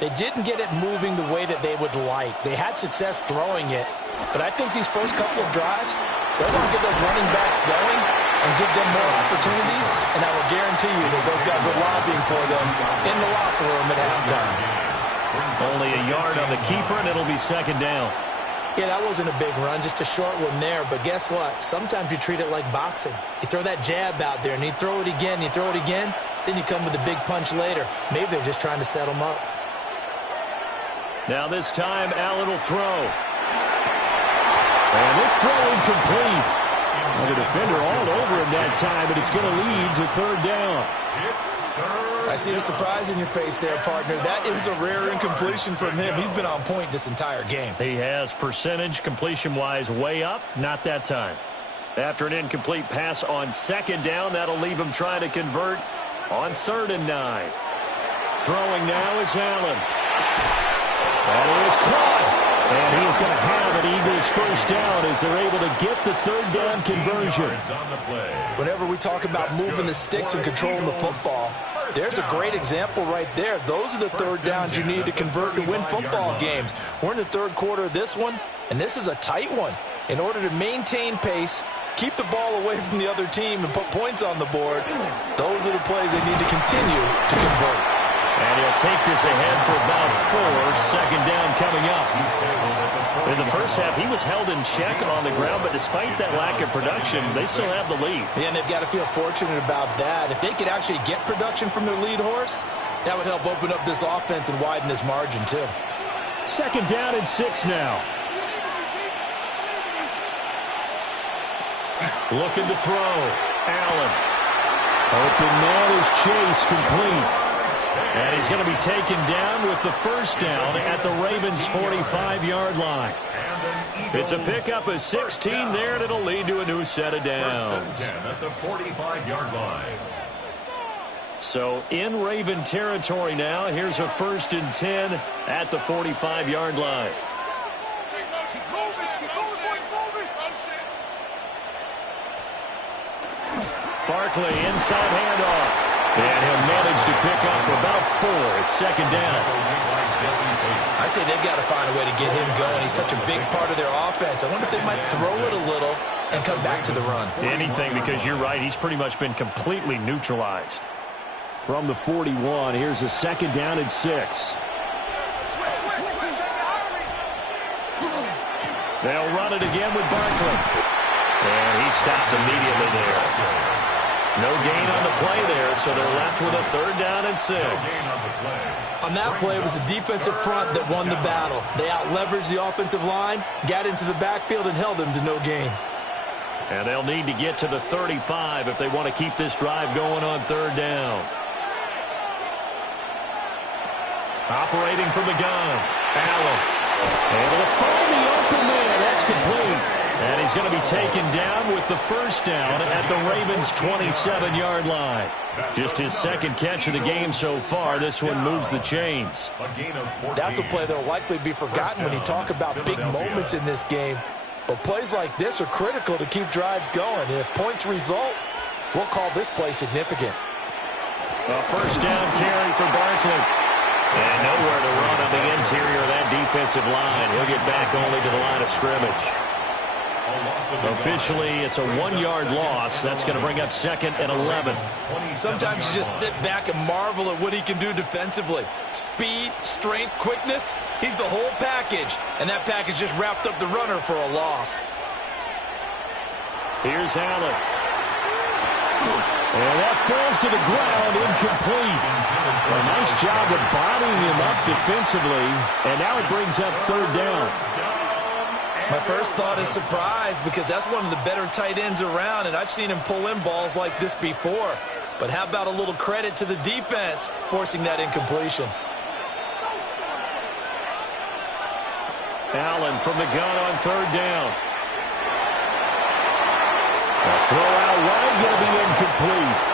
they didn't get it moving the way that they would like. They had success throwing it, but I think these first couple of drives, they're going to get those running backs going and give them more opportunities, and I will guarantee you that those guys are lobbying for them in the locker room at halftime. Only a yard on the keeper, and it'll be second down. Yeah, that wasn't a big run, just a short one there. But guess what? Sometimes you treat it like boxing. You throw that jab out there, and you throw it again, you throw it again, then you come with a big punch later. Maybe they're just trying to set them up. Now this time, Allen will throw. And this throw incomplete. And the defender all over him that time, and it's going to lead to third down. I see the surprise in your face there, partner. That is a rare incompletion from him. He's been on point this entire game. He has percentage completion-wise way up, not that time. After an incomplete pass on second down, that'll leave him trying to convert on 3rd and 9. Throwing now is Allen. That is caught. And he is going to have an Eagles first down as they're able to get the third down conversion. Whenever we talk about moving the sticks and controlling the football, there's a great example right there. Those are the third downs you need to convert to win football games. We're in the third quarter of this one, and this is a tight one. In order to maintain pace, keep the ball away from the other team, and put points on the board, those are the plays they need to continue to convert. And he'll take this ahead for about 4. Second down coming up. In the first half, he was held in check on the ground, but despite that lack of production, they still have the lead. Yeah, and they've got to feel fortunate about that. If they could actually get production from their lead horse, that would help open up this offense and widen this margin, too. Second down and 6 now. Looking to throw. Allen. Open man is Chase, complete. And he's going to be taken down with the first down at the Ravens' 45-yard line. It's a pickup of 16 there, and it'll lead to a new set of downs. First and 10 at the 45-yard line. So in Raven territory now, here's a 1st and 10 at the 45-yard line. Barkley inside handoff. And he'll manage to pick up about 4. It's second down. I'd say they've got to find a way to get him going. He's such a big part of their offense. I wonder if they might throw it a little and come back to the run. Anything, because you're right. He's pretty much been completely neutralized. From the 41, here's a second down and 6. They'll run it again with Barkley. And he stopped immediately there. No gain on the play there, so they're left with a 3rd down and 6. On that play, it was the defensive front that won the battle. They out-leveraged the offensive line, got into the backfield, and held them to no gain. And they'll need to get to the 35 if they want to keep this drive going on 3rd down. Operating from the gun, Allen. Able to find the open man. That's complete. And he's going to be taken down with the 1st down at the Ravens' 27-yard line. Just his 2nd catch of the game so far. This one moves the chains. That's a play that will likely be forgotten when you talk about big moments in this game. But plays like this are critical to keep drives going. And if points result, we'll call this play significant. A 1st down carry for Barkley. And nowhere to run on the interior of that defensive line. He'll get back only to the line of scrimmage. Officially, it's a 1-yard loss. That's going to bring up 2nd and 11. Sometimes you just sit back and marvel at what he can do defensively. Speed, strength, quickness, he's the whole package. And that package just wrapped up the runner for a loss. Here's Allen. And that falls to the ground, incomplete. A nice job of bottling him up defensively. And now it brings up 3rd down. My first thought is surprise because that's one of the better tight ends around, and I've seen him pull in balls like this before. But how about a little credit to the defense forcing that incompletion? Allen from the gun on 3rd down. A throw out wide, going to be incomplete.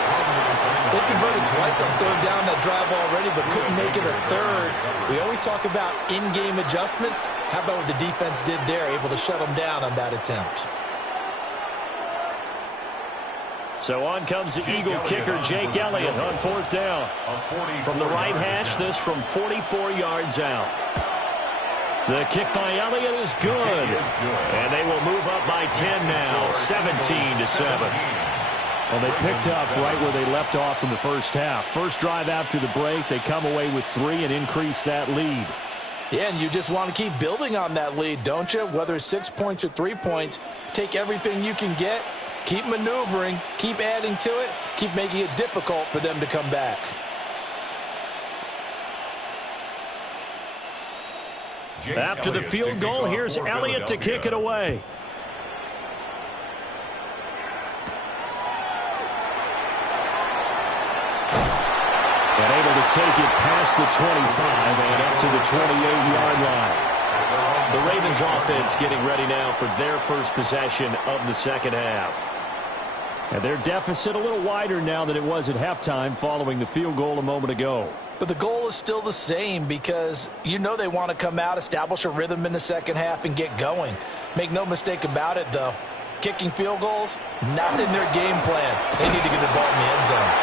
They converted twice on 3rd down that drive already, but couldn't make it a 3rd. We always talk about in-game adjustments. How about what the defense did there, able to shut them down on that attempt? So on comes the Eagle kicker, Jake Elliott, on 4th down. From the right hash, this from 44 yards out. The kick by Elliott is good. And they will move up by 10 now, 17-7. Well, they picked up right where they left off in the 1st half. First drive after the break, they come away with 3 and increase that lead. Yeah, and you just want to keep building on that lead, don't you? Whether it's 6 points or 3 points, take everything you can get, keep maneuvering, keep adding to it, keep making it difficult for them to come back. After the field goal, here's Elliott to kick it away. And able to take it past the 25 and up to the 28-yard line. The Ravens offense getting ready now for their first possession of the 2nd half. And their deficit a little wider now than it was at halftime following the field goal a moment ago. But the goal is still the same because you know they want to come out, establish a rhythm in the 2nd half, and get going. Make no mistake about it, though. Kicking field goals, not in their game plan. They need to get the ball in the end zone.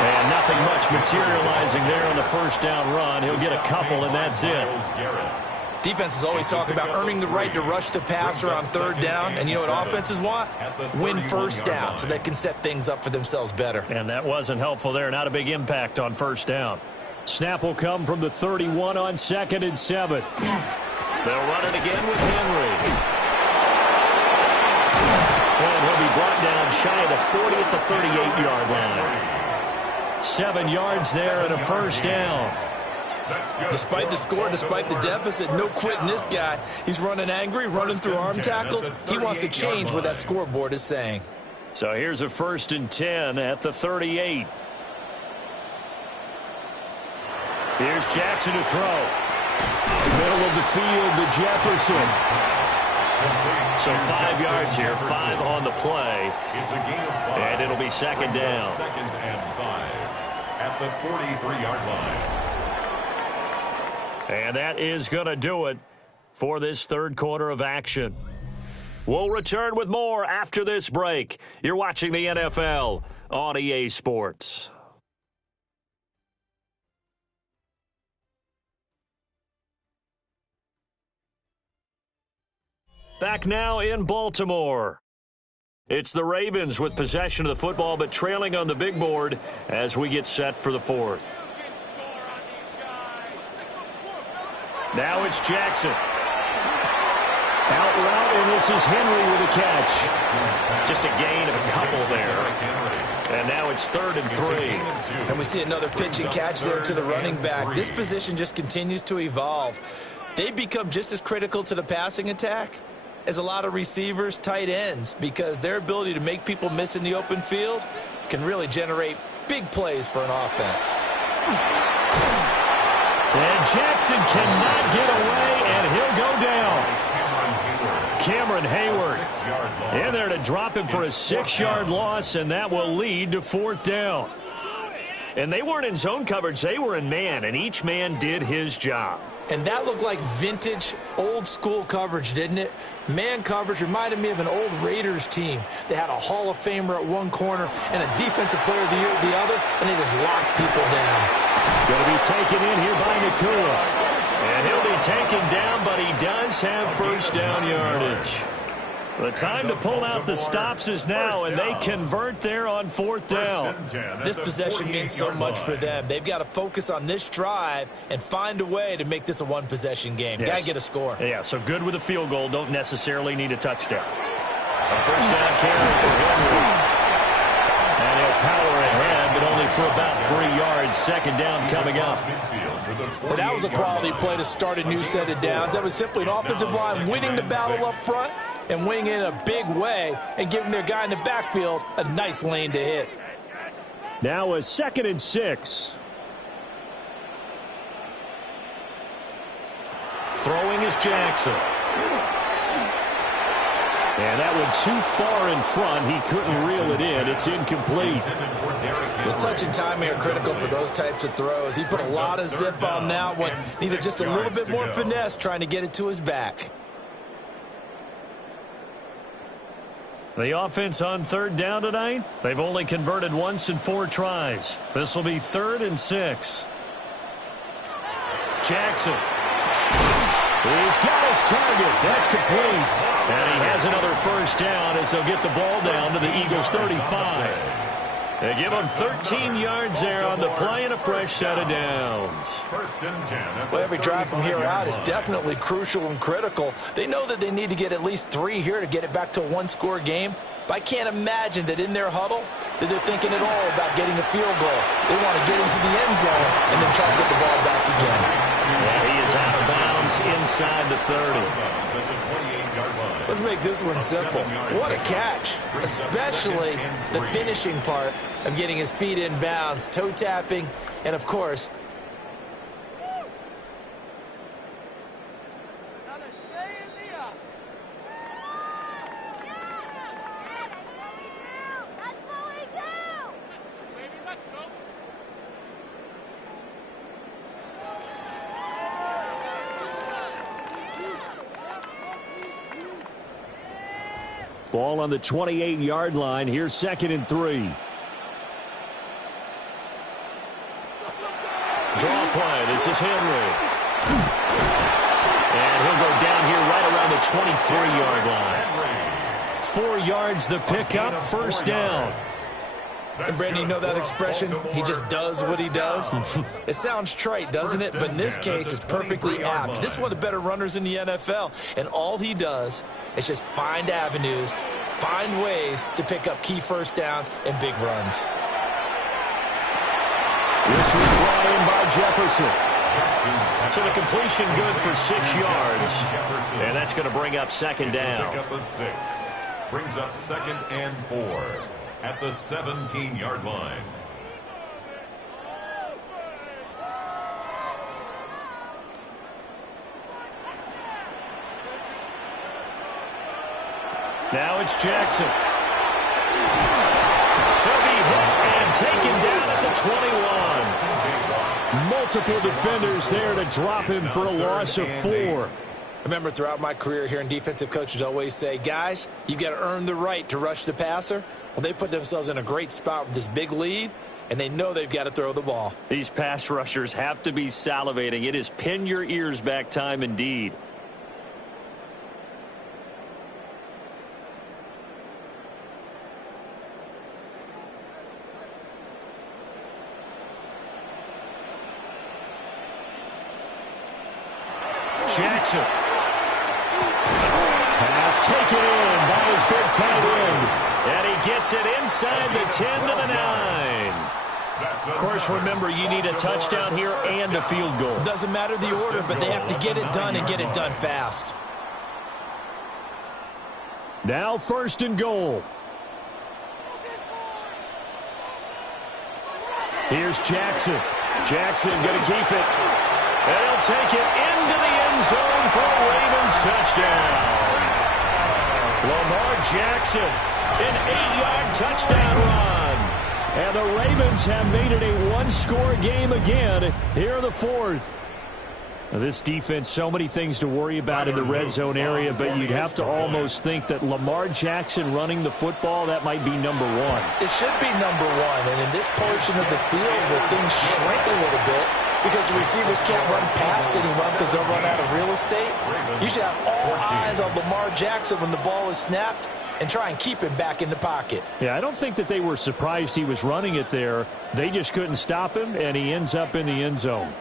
And nothing much materializing there on the 1st down run. He'll get a couple, and that's it. Defenses always talk about earning the right to rush the passer on 3rd down. And you know what offenses want? Win 1st down so they can set things up for themselves better. And that wasn't helpful there. Not a big impact on 1st down. Snap will come from the 31 on 2nd and 7. They'll run it again with Henry. And he'll be brought down shy of the 40 at the 38-yard line. 7 yards there and a 1st down. Despite the score, despite the deficit, no quitting this guy. He's running angry, running through arm tackles. He wants to change what that scoreboard is saying. So here's a 1st and 10 at the 38. Here's Jackson to throw. Middle of the field to Jefferson. So 5 yards here, 5 on the play. And it'll be 2nd down. 2nd and 5 at the 43-yard line. And that is going to do it for this 3rd quarter of action. We'll return with more after this break. You're watching the NFL on EA Sports. Back now in Baltimore. It's the Ravens with possession of the football, but trailing on the big board as we get set for the 4th. Now it's Jackson. Out route, and this is Henry with a catch. Just a gain of a couple there. And now it's 3rd and 3. And we see another pitch and catch there to the running back. This position just continues to evolve. They become just as critical to the passing attack as a lot of receivers, tight ends, because their ability to make people miss in the open field can really generate big plays for an offense. And Jackson cannot get away, and he'll go down. Cameron Hayward in there to drop him for a 6-yard loss, and that will lead to 4th down. And they weren't in zone coverage. They were in man, and each man did his job. And that looked like vintage, old-school coverage, didn't it? Man coverage reminded me of an old Raiders team. They had a Hall of Famer at one corner and a Defensive Player of the Year at the other, and they just locked people down. Going to be taken in here by Nakua. And he'll be taken down, but he does have 1st down yardage. The time to pull out the stops is now, and they convert there on 4th down. This possession means so much for them. They've got to focus on this drive and find a way to make this a one-possession game. Yes. Got to get a score. Yeah, so good with a field goal. Don't necessarily need a touchdown. A 1st down carry for Henry. And he'll power ahead, but only for about 3 yards. 2nd down coming up. Well, that was a quality play to start a new set of downs. That was simply an offensive line winning the battle up front and winning it in a big way and giving their guy in the backfield a nice lane to hit. Now a 2nd and 6. Throwing is Jackson. And that one too far in front. He couldn't reel it in. It's incomplete. The touch and timing are critical for those types of throws. He put a lot of zip on that one. Needed just a little bit more finesse trying to get it to his back. The offense on 3rd down tonight, they've only converted once in 4 tries. This will be 3rd and 6. Jackson. He's got his target. That's complete. And he has another 1st down as they'll get the ball down to the Eagles' 35. They give them 13 yards there on the play and a fresh set of downs. 1st and 10. Well, every drive from here out is definitely crucial and critical. They know that they need to get at least 3 here to get it back to a one-score game. But I can't imagine that in their huddle that they're thinking at all about getting a field goal. They want to get into the end zone and then try to get the ball back again. Yeah, he is out of bounds inside the 30. Let's make this one simple. What a catch, especially the finishing part of getting his feet in bounds, toe tapping, and of course, Ball on the 28-yard line. Here's 2nd and 3. Draw play. This is Henry. And he'll go down here right around the 23-yard line. 4 yards the pickup, 1st down. And Brandon, you know that expression? He just does what he does. It sounds trite, doesn't it? But in this case, it's perfectly apt. This is one of the better runners in the NFL. And all he does is just find avenues, find ways to pick up key 1st downs and big runs. This was brought in by Jefferson. So the completion good for 6 yards. And that's going to bring up 2nd down. Pickup of 6. Brings up 2nd and 4 at the 17-yard line. Now it's Jackson. He'll be hit and taken down at the 21. Multiple defenders there to drop him for a loss of 4. Remember, throughout my career here in defensive coaches always say, guys, you got to earn the right to rush the passer. Well, they put themselves in a great spot with this big lead, and they know they've got to throw the ball. These pass rushers have to be salivating. It is pin your ears back time indeed. Jackson. Pass taken in by his big tight end. And he gets it inside the 10 to the 9. Of course, remember, you need a touchdown here and a field goal. Doesn't matter the order, but they have to get it done and get it done fast. Now 1st and goal. Here's Jackson. Jackson going to keep it. And he'll take it into the end zone for a Ravens touchdown. Lamar Jackson, an 8-yard touchdown run. And the Ravens have made it a one-score game again here in the 4th. Now, this defense, so many things to worry about in the red zone area, but you'd have to almost think that Lamar Jackson running the football, that might be number one. It should be number one, and in this portion of the field where things shrink a little bit because the receivers can't run past anyone because they'll run out of real estate, you should have all eyes on Lamar Jackson when the ball is snapped and try and keep him back in the pocket. Yeah, I don't think that they were surprised he was running it there. They just couldn't stop him, and he ends up in the end zone.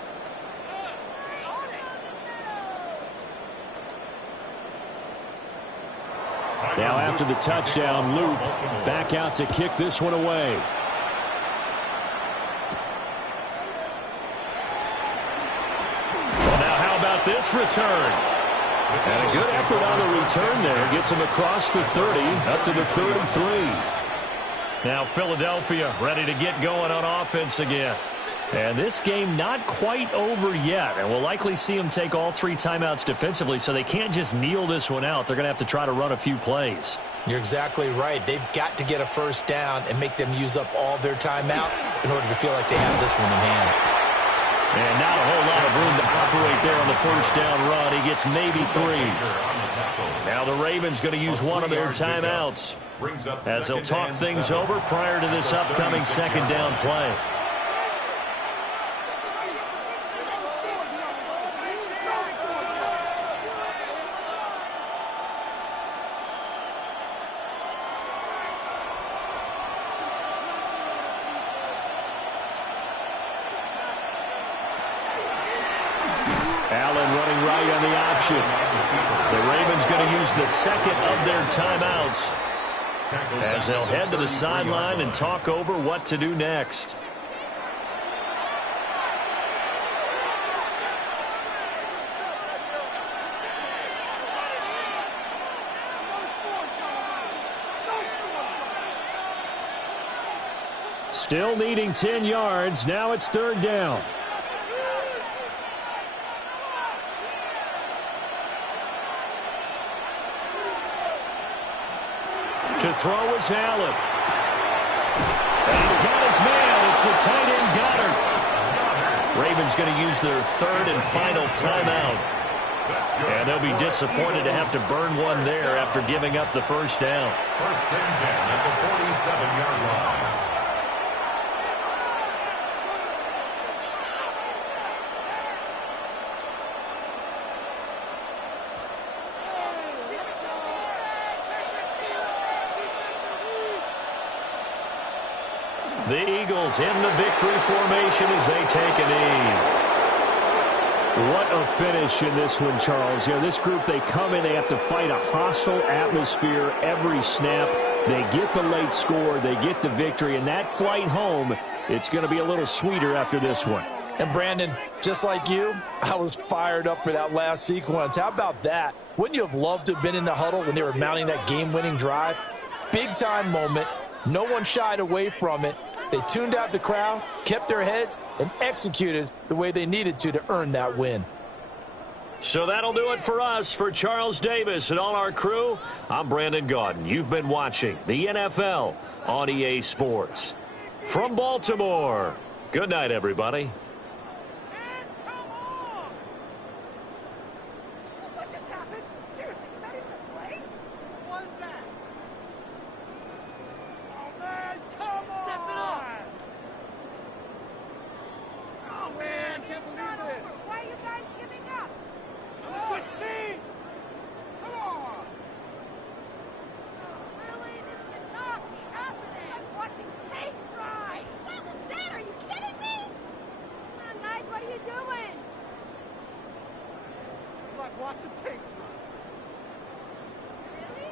Now after the touchdown, Luke back out to kick this one away. Well, now how about this return? And a good effort on the return there. Gets him across the 30, up to the 33. Now Philadelphia ready to get going on offense again. And this game not quite over yet. And we'll likely see them take all 3 timeouts defensively, so they can't just kneel this one out. They're going to have to try to run a few plays. You're exactly right. They've got to get a first down and make them use up all their timeouts in order to feel like they have this one in hand. And not a whole lot of room to operate there on the first down run. He gets maybe 3. Now the Ravens going to use one of their timeouts as they'll talk things over prior to this upcoming second down play. Allen running right on the option. The Ravens going to use the second of their timeouts as they'll head to the sideline and talk over what to do next. Still needing 10 yards. Now it's 3rd down. To throw is Allen. And he's got his man. It's the tight end Goddard. Ravens going to use their 3rd and final timeout. And they'll be disappointed to have to burn one there after giving up the first down. 1st and 10 at the 47-yard line. The Eagles in the victory formation as they take a knee. What a finish in this one, Charles. You know, this group, they come in, they have to fight a hostile atmosphere every snap. They get the late score, they get the victory, and that flight home, it's going to be a little sweeter after this one. And Brandon, just like you, I was fired up for that last sequence. How about that? Wouldn't you have loved to have been in the huddle when they were mounting that game-winning drive? Big-time moment. No one shied away from it. They tuned out the crowd, kept their heads, and executed the way they needed to earn that win. So that'll do it for us. For Charles Davis and all our crew, I'm Brandon Gaudin. You've been watching the NFL on EA Sports. From Baltimore, good night, everybody. Watch the tape. Really?